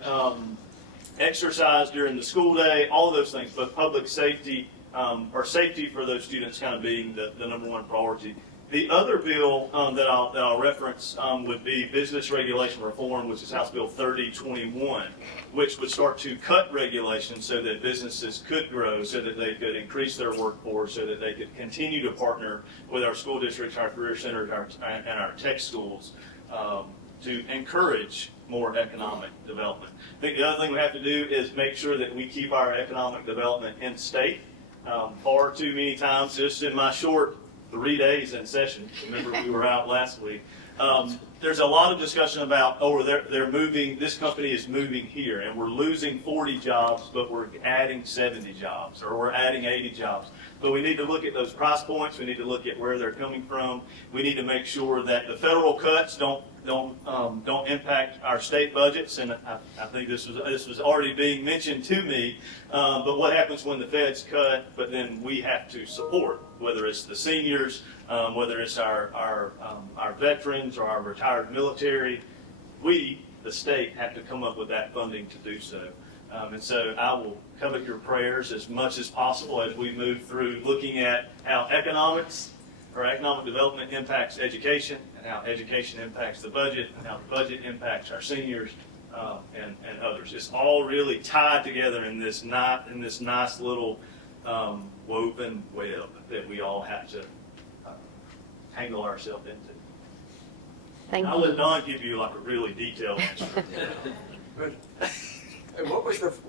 exercise during the school day, all of those things, but public safety, or safety for those students kind of being the number one priority. The other bill that I'll reference would be business regulation reform, which is House Bill 3021, which would start to cut regulations so that businesses could grow, so that they could increase their workforce, so that they could continue to partner with our school districts, our career centers, and our tech schools to encourage more economic development. I think the other thing we have to do is make sure that we keep our economic development in state. Far too many times, just in my short 3 days in session, remember we were out last week, there's a lot of discussion about, they're moving, this company is moving here, and we're losing 40 jobs, but we're adding 70 jobs, or we're adding 80 jobs. But we need to look at those price points. We need to look at where they're coming from. We need to make sure that the federal cuts don't impact our state budgets. And I think this was already being mentioned to me. But what happens when the feds cut, but then we have to support, whether it's the seniors, whether it's our veterans or our retired military, we, the state, have to come up with that funding to do so. And so I will covet your prayers as much as possible as we move through looking at how economics or economic development impacts education, and how education impacts the budget, and how the budget impacts our seniors and others. It's all really tied together in this nice little woven web that we all have to tangle ourselves into. Thank I'll you. let Don give you like a really detailed answer. And what was the original?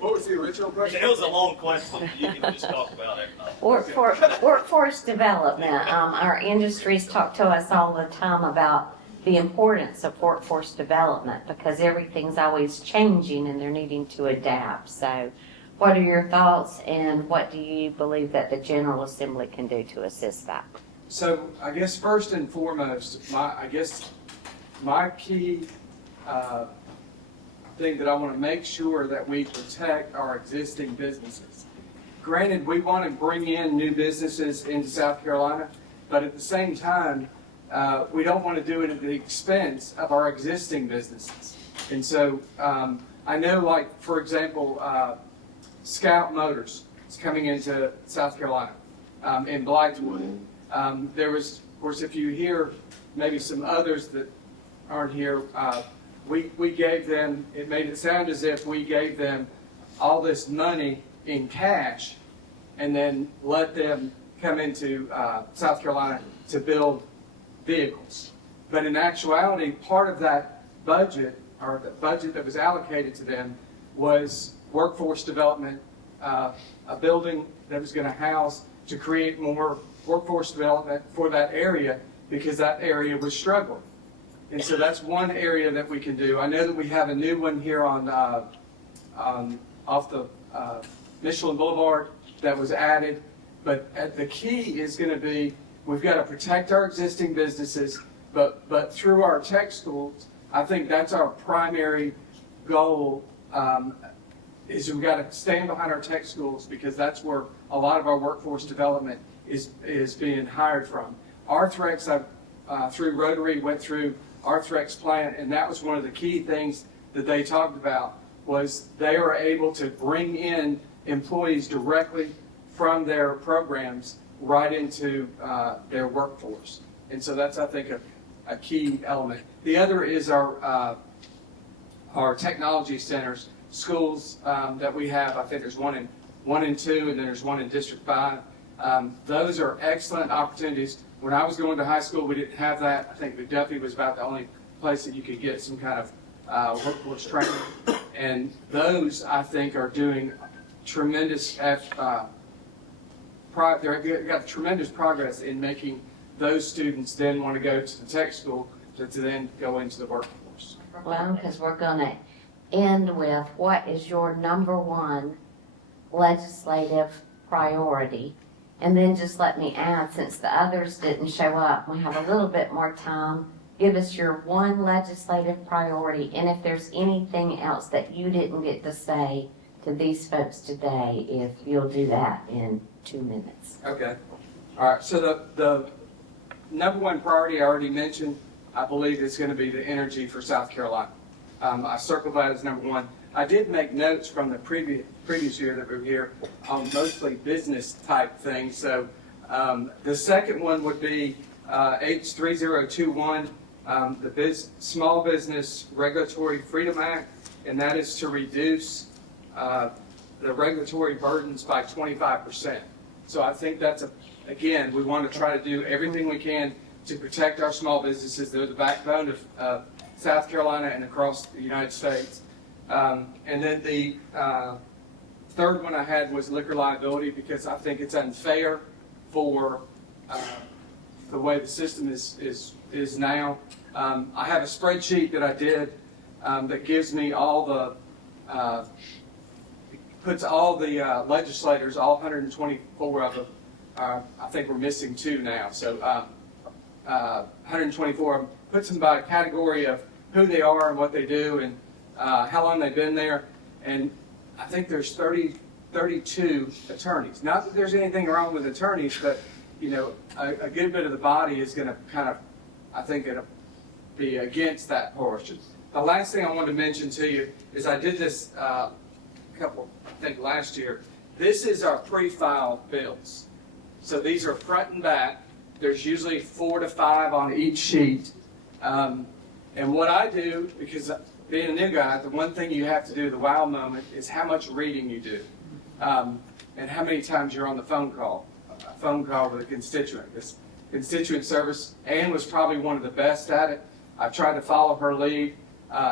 What was the original question? It was a long question. You can just talk about it. Workforce development. Our industries talk to us all the time about the importance of workforce development because everything's always changing and they're needing to adapt. So what are your thoughts, and what do you believe that the General Assembly can do to assist that? So I guess first and foremost, my key thing that I want to make sure that we protect our existing businesses. Granted, we want to bring in new businesses into South Carolina, but at the same time, we don't want to do it at the expense of our existing businesses. And so I know, like, for example, Scout Motors is coming into South Carolina in Blythewood. There was, of course, if you hear maybe some others that aren't here, we gave them, it made it sound as if we gave them all this money in cash and then let them come into South Carolina to build vehicles. But in actuality, part of that budget, or the budget that was allocated to them, was workforce development, a building that was going to house, to create more workforce development for that area because that area was struggling. And so that's one area that we can do. I know that we have a new one here on off the Michelin Boulevard that was added. But the key is going to be, we've got to protect our existing businesses, but through our tech schools, I think that's our primary goal, is we've got to stand behind our tech schools because that's where a lot of our workforce development is being hired from. Arthrex, through Rotary, went through Arthrex plant, and that was one of the key things that they talked about, was they were able to bring in employees directly from their programs right into their workforce. And so that's, I think, a key element. The other is our technology centers, schools that we have. I think there's one in 2, and then there's one in District 5. Those are excellent opportunities. When I was going to high school, we didn't have that. I think the Duffy was about the only place that you could get some kind of workforce training. And those, I think, are doing tremendous, they've got tremendous progress in making those students then want to go to the tech school to then go into the workforce. Well, because we're going to end with what is your number one legislative priority? And then just let me add, since the others didn't show up, we have a little bit more time. Give us your one legislative priority, and if there's anything else that you didn't get to say to these folks today, if you'll do that in 2 minutes. Okay. All right. So the number one priority I already mentioned, I believe, is going to be the energy for South Carolina. I circled that as number one. I did make notes from the previous year that we were here on mostly business type things. So the second one would be H3021, the Small Business Regulatory Freedom Act, and that is to reduce the regulatory burdens by 25%. So I think that's again, we want to try to do everything we can to protect our small businesses. They're the backbone of South Carolina and across the United States. And then the third one I had was liquor liability, because I think it's unfair for the way the system is now. I have a spreadsheet that I did that gives me all the puts all the legislators, all 124 of them. I think we're missing 2 now, so 124 of them, puts them by a category of who they are and what they do and how long they've been there. And I think there's 32 attorneys. Not that there's anything wrong with attorneys, but you know, a good bit of the body is going to kind of, I think, it'll be against that portion. The last thing I wanted to mention to you is I did this I think last year. This is our pre-filed bills. So these are front and back. There's usually 4 to 5 on each sheet. And what I do, because being a new guy, the one thing you have to do, the wow moment, is how much reading you do. And how many times you're on the phone call with a constituent. This constituent service, Ann was probably one of the best at it. I tried to follow her lead.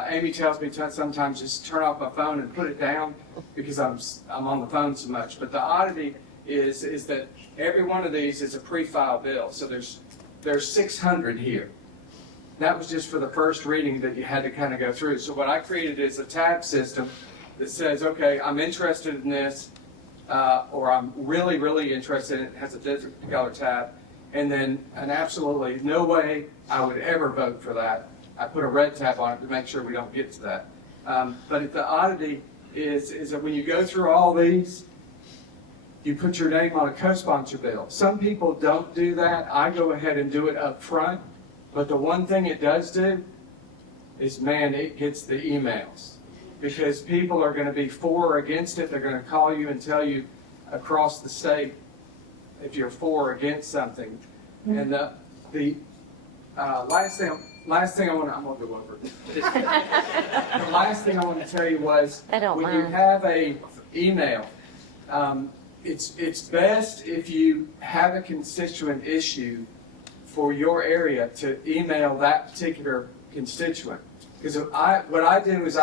Amy tells me sometimes just turn off my phone and put it down because I'm on the phone so much. But the oddity is that every one of these is a pre-filed bill. So there's 600 here. That was just for the first reading that you had to kind of go through. So what I created is a tab system that says, okay, I'm interested in this, or I'm really, really interested in it. It has a different color tab. And then, and absolutely no way I would ever vote for that. I put a red tab on it to make sure we don't get to that. But the oddity is that when you go through all these, you put your name on a co-sponsor bill. Some people don't do that. I go ahead and do it up front. But the one thing it does do is, man, it gets the emails. Because people are going to be for or against it. They're going to call you and tell you across the state if you're for or against something. Mm-hmm. And the last thing I want to, I'm going to go over. The last thing I want to tell you was, when you have a email, it's best if you have a constituent issue for your area to email that particular constituent. Because what I do is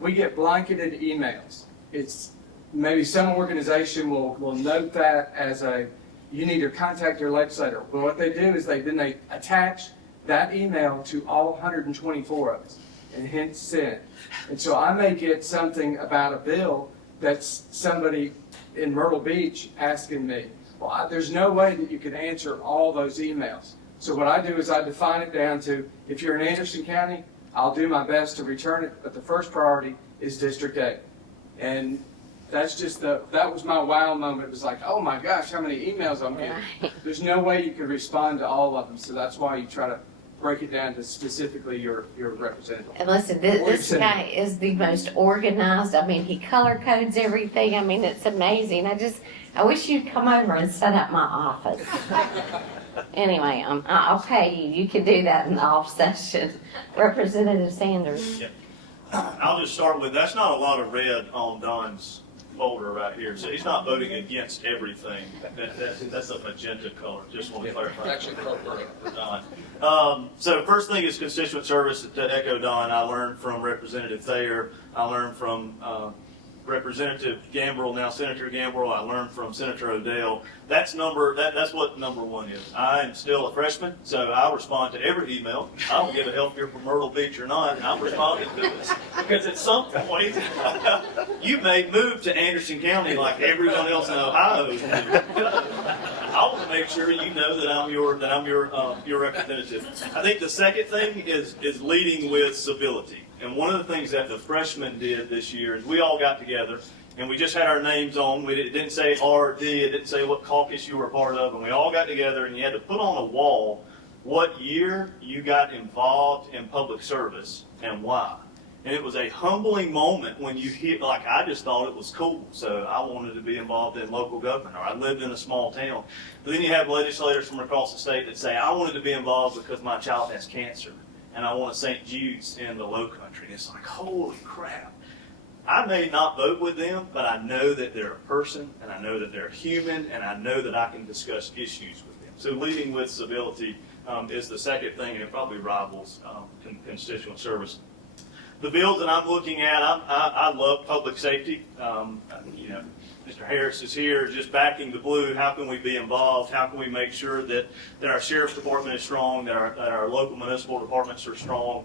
we get blanketed emails. It's maybe some organization will note that as you need to contact your legislator. But what they do is they attach that email to all 124 of us and hit send. And so I may get something about a bill that's somebody in Myrtle Beach asking me. Well, there's no way that you can answer all those emails. So what I do is I define it down to, if you're in Anderson County, I'll do my best to return it, but the first priority is District 8. And that's just that was my wow moment. It was like, oh my gosh, how many emails I'm getting. There's no way you can respond to all of them, so that's why you try to break it down to specifically your representative. And listen, this guy is the most organized. I mean, he color codes everything. I mean, it's amazing. I wish you'd come over and set up my office. Anyway, I'll pay you. You can do that in the off session. Representative Sanders. Yep. I'll just start with, that's not a lot of red on Don's folder right here. So he's not voting against everything. That's a magenta color. Just want to clarify. Actually, For Don. So first thing is constituent service. To echo Don, I learned from Representative Thayer. I learned from Representative Gambrell, now Senator Gambrell. I learned from Senator O'Dell. That's what number one is. I am still a freshman, so I respond to every email. I don't give a hell if you're from Myrtle Beach or not. I'm responding to this because at some point you may move to Anderson County like everyone else in Ohio is moving. I want to make sure you know that I'm your representative. I think the second thing is leading with civility. And one of the things that the freshmen did this year is we all got together and we just had our names on. It didn't say R.D., it didn't say what caucus you were a part of, and we all got together and you had to put on a wall what year you got involved in public service and why. And it was a humbling moment when you hear, like, I just thought it was cool, so I wanted to be involved in local government, or I lived in a small town. But then you have legislators from across the state that say, I wanted to be involved because my child has cancer, and I want a St. Jude's in the Low Country. And it's like, holy crap. I may not vote with them, but I know that they're a person, and I know that they're human, and I know that I can discuss issues with them. So leading with civility is the second thing, and it probably rivals constituent service. The bills that I'm looking at, I love public safety. Mr. Harris is here just backing the blue. How can we be involved? How can we make sure that our sheriff's department is strong, that our local municipal departments are strong?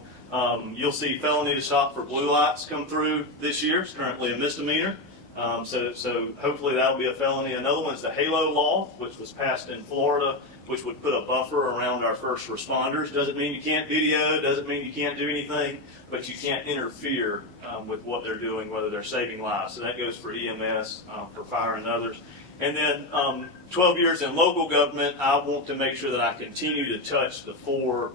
You'll see felony to stop for blue lights come through this year. It's currently a misdemeanor. So hopefully that'll be a felony. Another one is the HALO law, which was passed in Florida, which would put a buffer around our first responders. Doesn't mean you can't video, doesn't mean you can't do anything, but you can't interfere with what they're doing, whether they're saving lives. So that goes for EMS, for fire and others. And then 12 years in local government, I want to make sure that I continue to touch the 4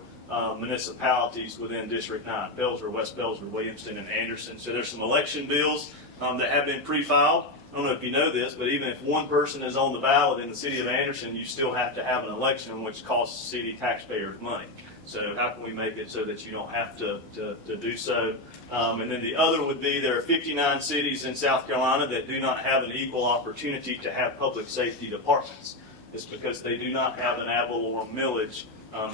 municipalities within District 9, Belzer, West Belzer, Williamston, and Anderson. So there's some election bills that have been pre-filed. I don't know if you know this, but even if one person is on the ballot in the city of Anderson, you still have to have an election, which costs city taxpayers money. So how can we make it so that you don't have to do so? And then the other would be there are 59 cities in South Carolina that do not have an equal opportunity to have public safety departments. It's because they do not have an ad valorem millage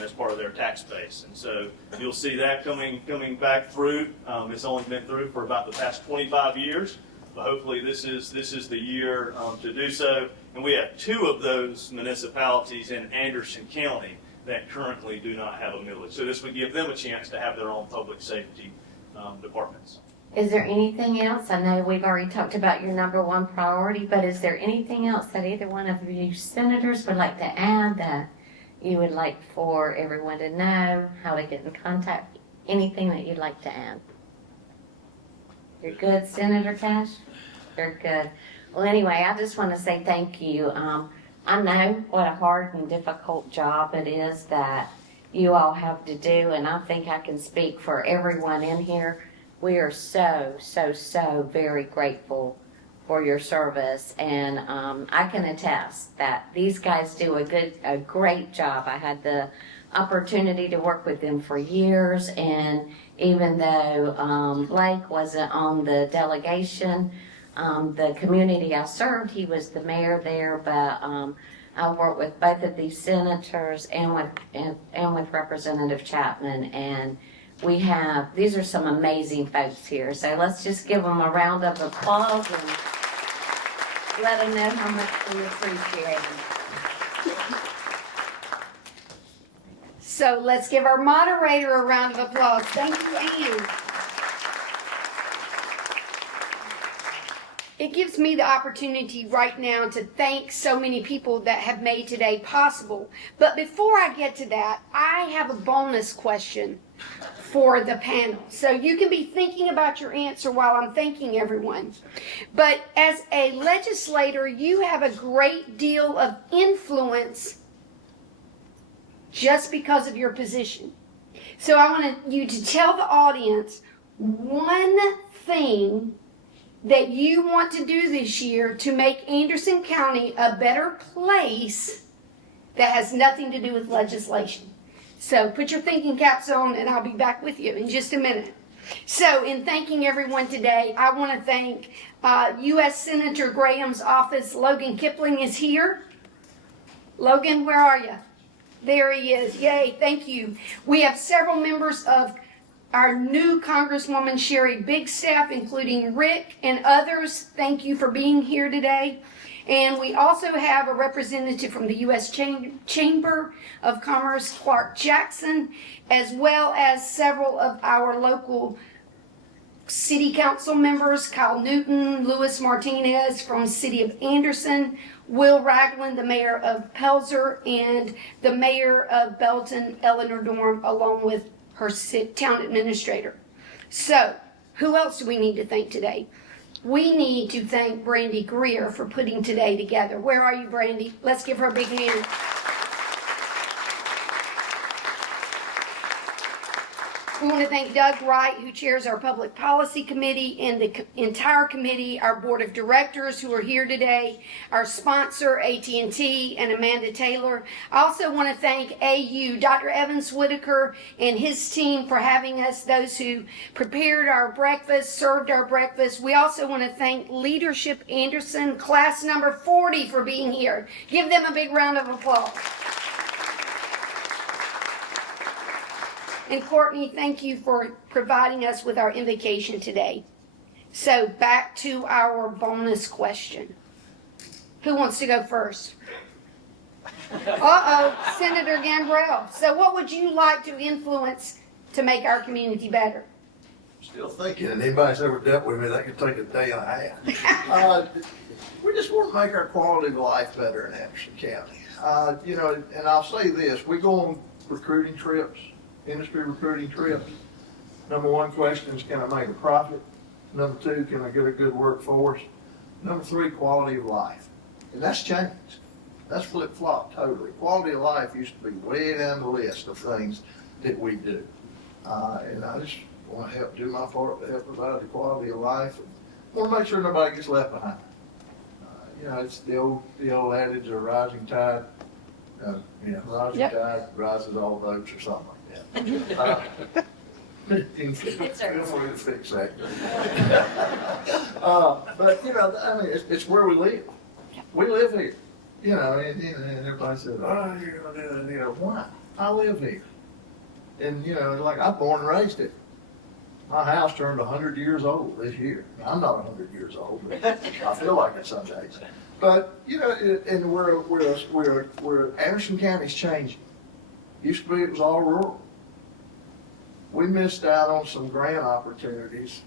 as part of their tax base. And so you'll see that coming back through. It's only been through for about the past 25 years. But hopefully this is the year to do so. And we have 2 of those municipalities in Anderson County that currently do not have a millage. So this would give them a chance to have their own public safety departments. Is there anything else? I know we've already talked about your number 1 priority, but is there anything else that either one of you senators would like to add that you would like for everyone to know, how to get in contact, anything that you'd like to add? You're good, Senator Cash? You're good. Well, anyway, I just want to say thank you. I know what a hard and difficult job it is that you all have to do, and I think I can speak for everyone in here. We are so very grateful for your service, and I can attest that these guys do a great job. I had the opportunity to work with them for years, and even though Blake wasn't on the delegation, the community I served, he was the mayor there, but I worked with both of these senators and with Representative Chapman, and these are some amazing folks here. So let's just give them a round of applause and let them know how much we appreciate them. So let's give our moderator a round of applause. Thank you, Anne. It gives me the opportunity right now to thank so many people that have made today possible. But before I get to that, I have a bonus question for the panel. So you can be thinking about your answer while I'm thanking everyone. But as a legislator, you have a great deal of influence just because of your position. So I want you to tell the audience one thing that you want to do this year to make Anderson County a better place that has nothing to do with legislation. So put your thinking caps on and I'll be back with you in just a minute. So in thanking everyone today, I want to thank U.S. Senator Graham's office. Logan Kipling is here. Logan, where are you? There he is. Yay, thank you. We have several members of our new Congresswoman Sherry Bigstaff, including Rick and others. Thank you for being here today. And we also have a representative from the U.S. Chamber of Commerce, Clark Jackson, as well as several of our local city council members, Kyle Newton, Louis Martinez from City of Anderson, Will Ragland, the mayor of Pelzer, and the mayor of Belton, Eleanor Dorm, along with her town administrator. So, who else do we need to thank today? We need to thank Brandy Greer for putting today together. Where are you, Brandy? Let's give her a big hand. We want to thank Doug Wright, who chairs our Public Policy Committee, and the entire committee, our Board of Directors who are here today, our sponsor, AT&T, and Amanda Taylor. I also want to thank AU, Dr. Evans Whitaker, and his team for having us, those who prepared our breakfast, served our breakfast. We also want to thank Leadership Anderson, class number 40, for being here. Give them a big round of applause. And Courtney, thank you for providing us with our invocation today. So back to our bonus question. Who wants to go first? Uh-oh, Senator Gambrell. So what would you like to influence to make our community better? Still thinking, and anybody's ever dealt with me, that could take a day and a half. We just want to make our quality of life better in Anderson County. You know, and I'll say this, we go on recruiting trips, industry recruiting trips. Number one question is, can I make a profit? Number two, can I get a good workforce? Number three, quality of life. And that's changed. That's flip-flopped totally. Quality of life used to be way down the list of things that we do. And I just want to help do my part to help provide the quality of life. I want to make sure nobody gets left behind. You know, it's the old adage of rising tide. Rising tide rises all boats or something like that. Feel free to fix that. But, you know, I mean, it's where we live. We live here. You know, and everybody says, oh, you know, why? I live here. And, you know, like, I'm born and raised here. My house turned 100 years old this year. I'm not 100 years old, but I feel like it some days. But, you know, and we're Anderson County's changing. Used to be it was all rural. We missed out on some grant opportunities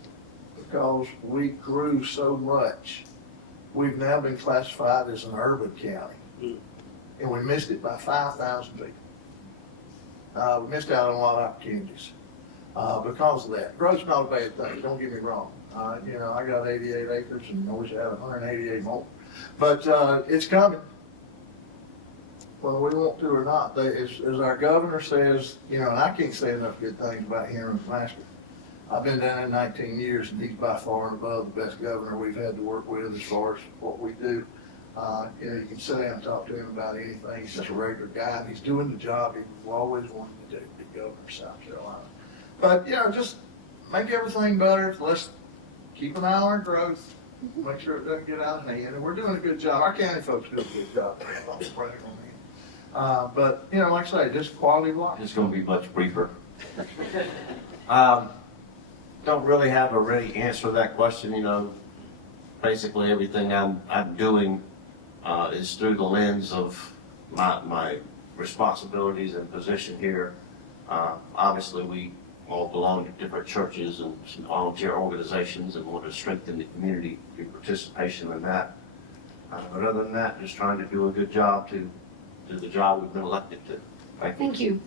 because we grew so much. We've now been classified as an urban county, and we missed it by 5,000 people. We missed out on a lot of opportunities because of that. Growth's not a bad thing, don't get me wrong. You know, I got 88 acres and I wish I had 188 more. But it's coming, whether we want to or not. As our governor says, you know, and I can't say enough good things about him and Master. I've been down there 19 years, and he's by far and above the best governor we've had to work with as far as what we do. You know, you can sit down and talk to him about anything. He's just a regular guy, and he's doing the job he always wanted to do, be governor of South Carolina. But, you know, just make everything better. Let's keep an eye on our growth. Make sure it doesn't get out of hand. And we're doing a good job. Our county folks do a good job. But, you know, like I say, just quality of life. It's going to be much briefer. Don't really have a ready answer to that question. You know, basically everything I'm doing is through the lens of my responsibilities and position here. Obviously, we all belong to different churches and some volunteer organizations and want to strengthen the community through participation in that. But other than that, just trying to do a good job to do the job we've been elected to. Thank you.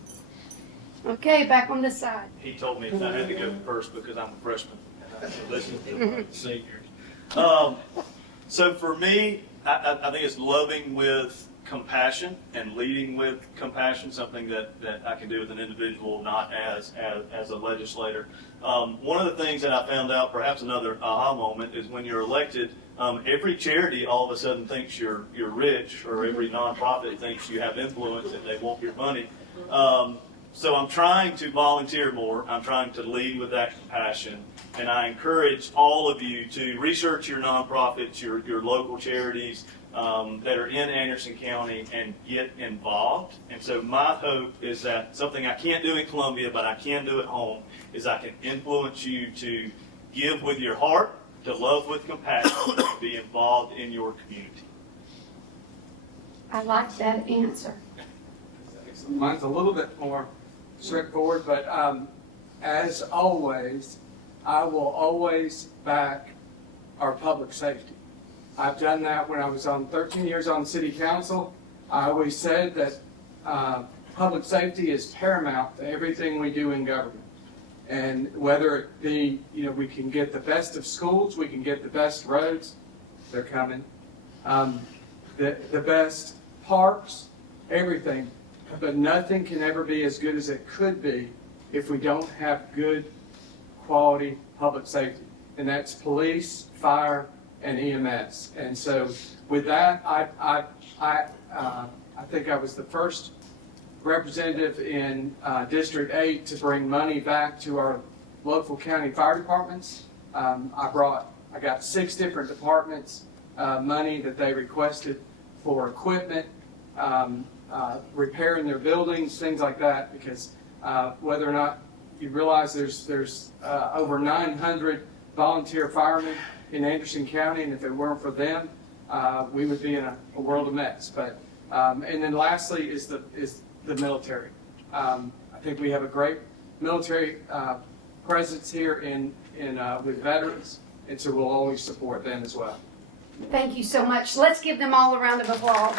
Okay, back on this side. He told me I had to go first because I'm a freshman and I have to listen to the seniors. So for me, I think it's loving with compassion and leading with compassion, something that I can do with an individual, not as a legislator. One of the things that I found out, perhaps another aha moment, is when you're elected, every charity all of a sudden thinks you're rich, or every nonprofit thinks you have influence and they want your money. So I'm trying to volunteer more. I'm trying to lead with that compassion. And I encourage all of you to research your nonprofits, your local charities that are in Anderson County, and get involved. And so my hope is that something I can't do in Columbia, but I can do at home, is I can influence you to give with your heart, to love with compassion, to be involved in your community. I like that answer. Mine's a little bit more straightforward, but as always, I will always back our public safety. I've done that when I was on 13 years on city council. I always said that public safety is paramount to everything we do in government. And whether it be, we can get the best of schools, we can get the best roads, they're coming, the best parks, everything. But nothing can ever be as good as it could be if we don't have good quality public safety. And that's police, fire, and EMS. And so with that, I think I was the first representative in District 8 to bring money back to our local county fire departments. I got 6 different departments money that they requested for equipment, repairing their buildings, things like that, because whether or not you realize there's over 900 volunteer firemen in Anderson County, and if it weren't for them, we would be in a world of mess. But and then lastly is the military. I think we have a great military presence here with veterans, and so we'll always support them as well. Thank you so much. Let's give them all a round of applause.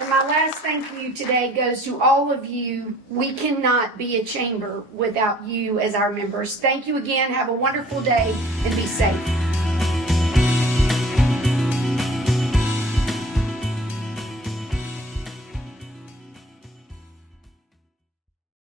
And my last thank you today goes to all of you. We cannot be a chamber without you as our members. Thank you again. Have a wonderful day and be safe.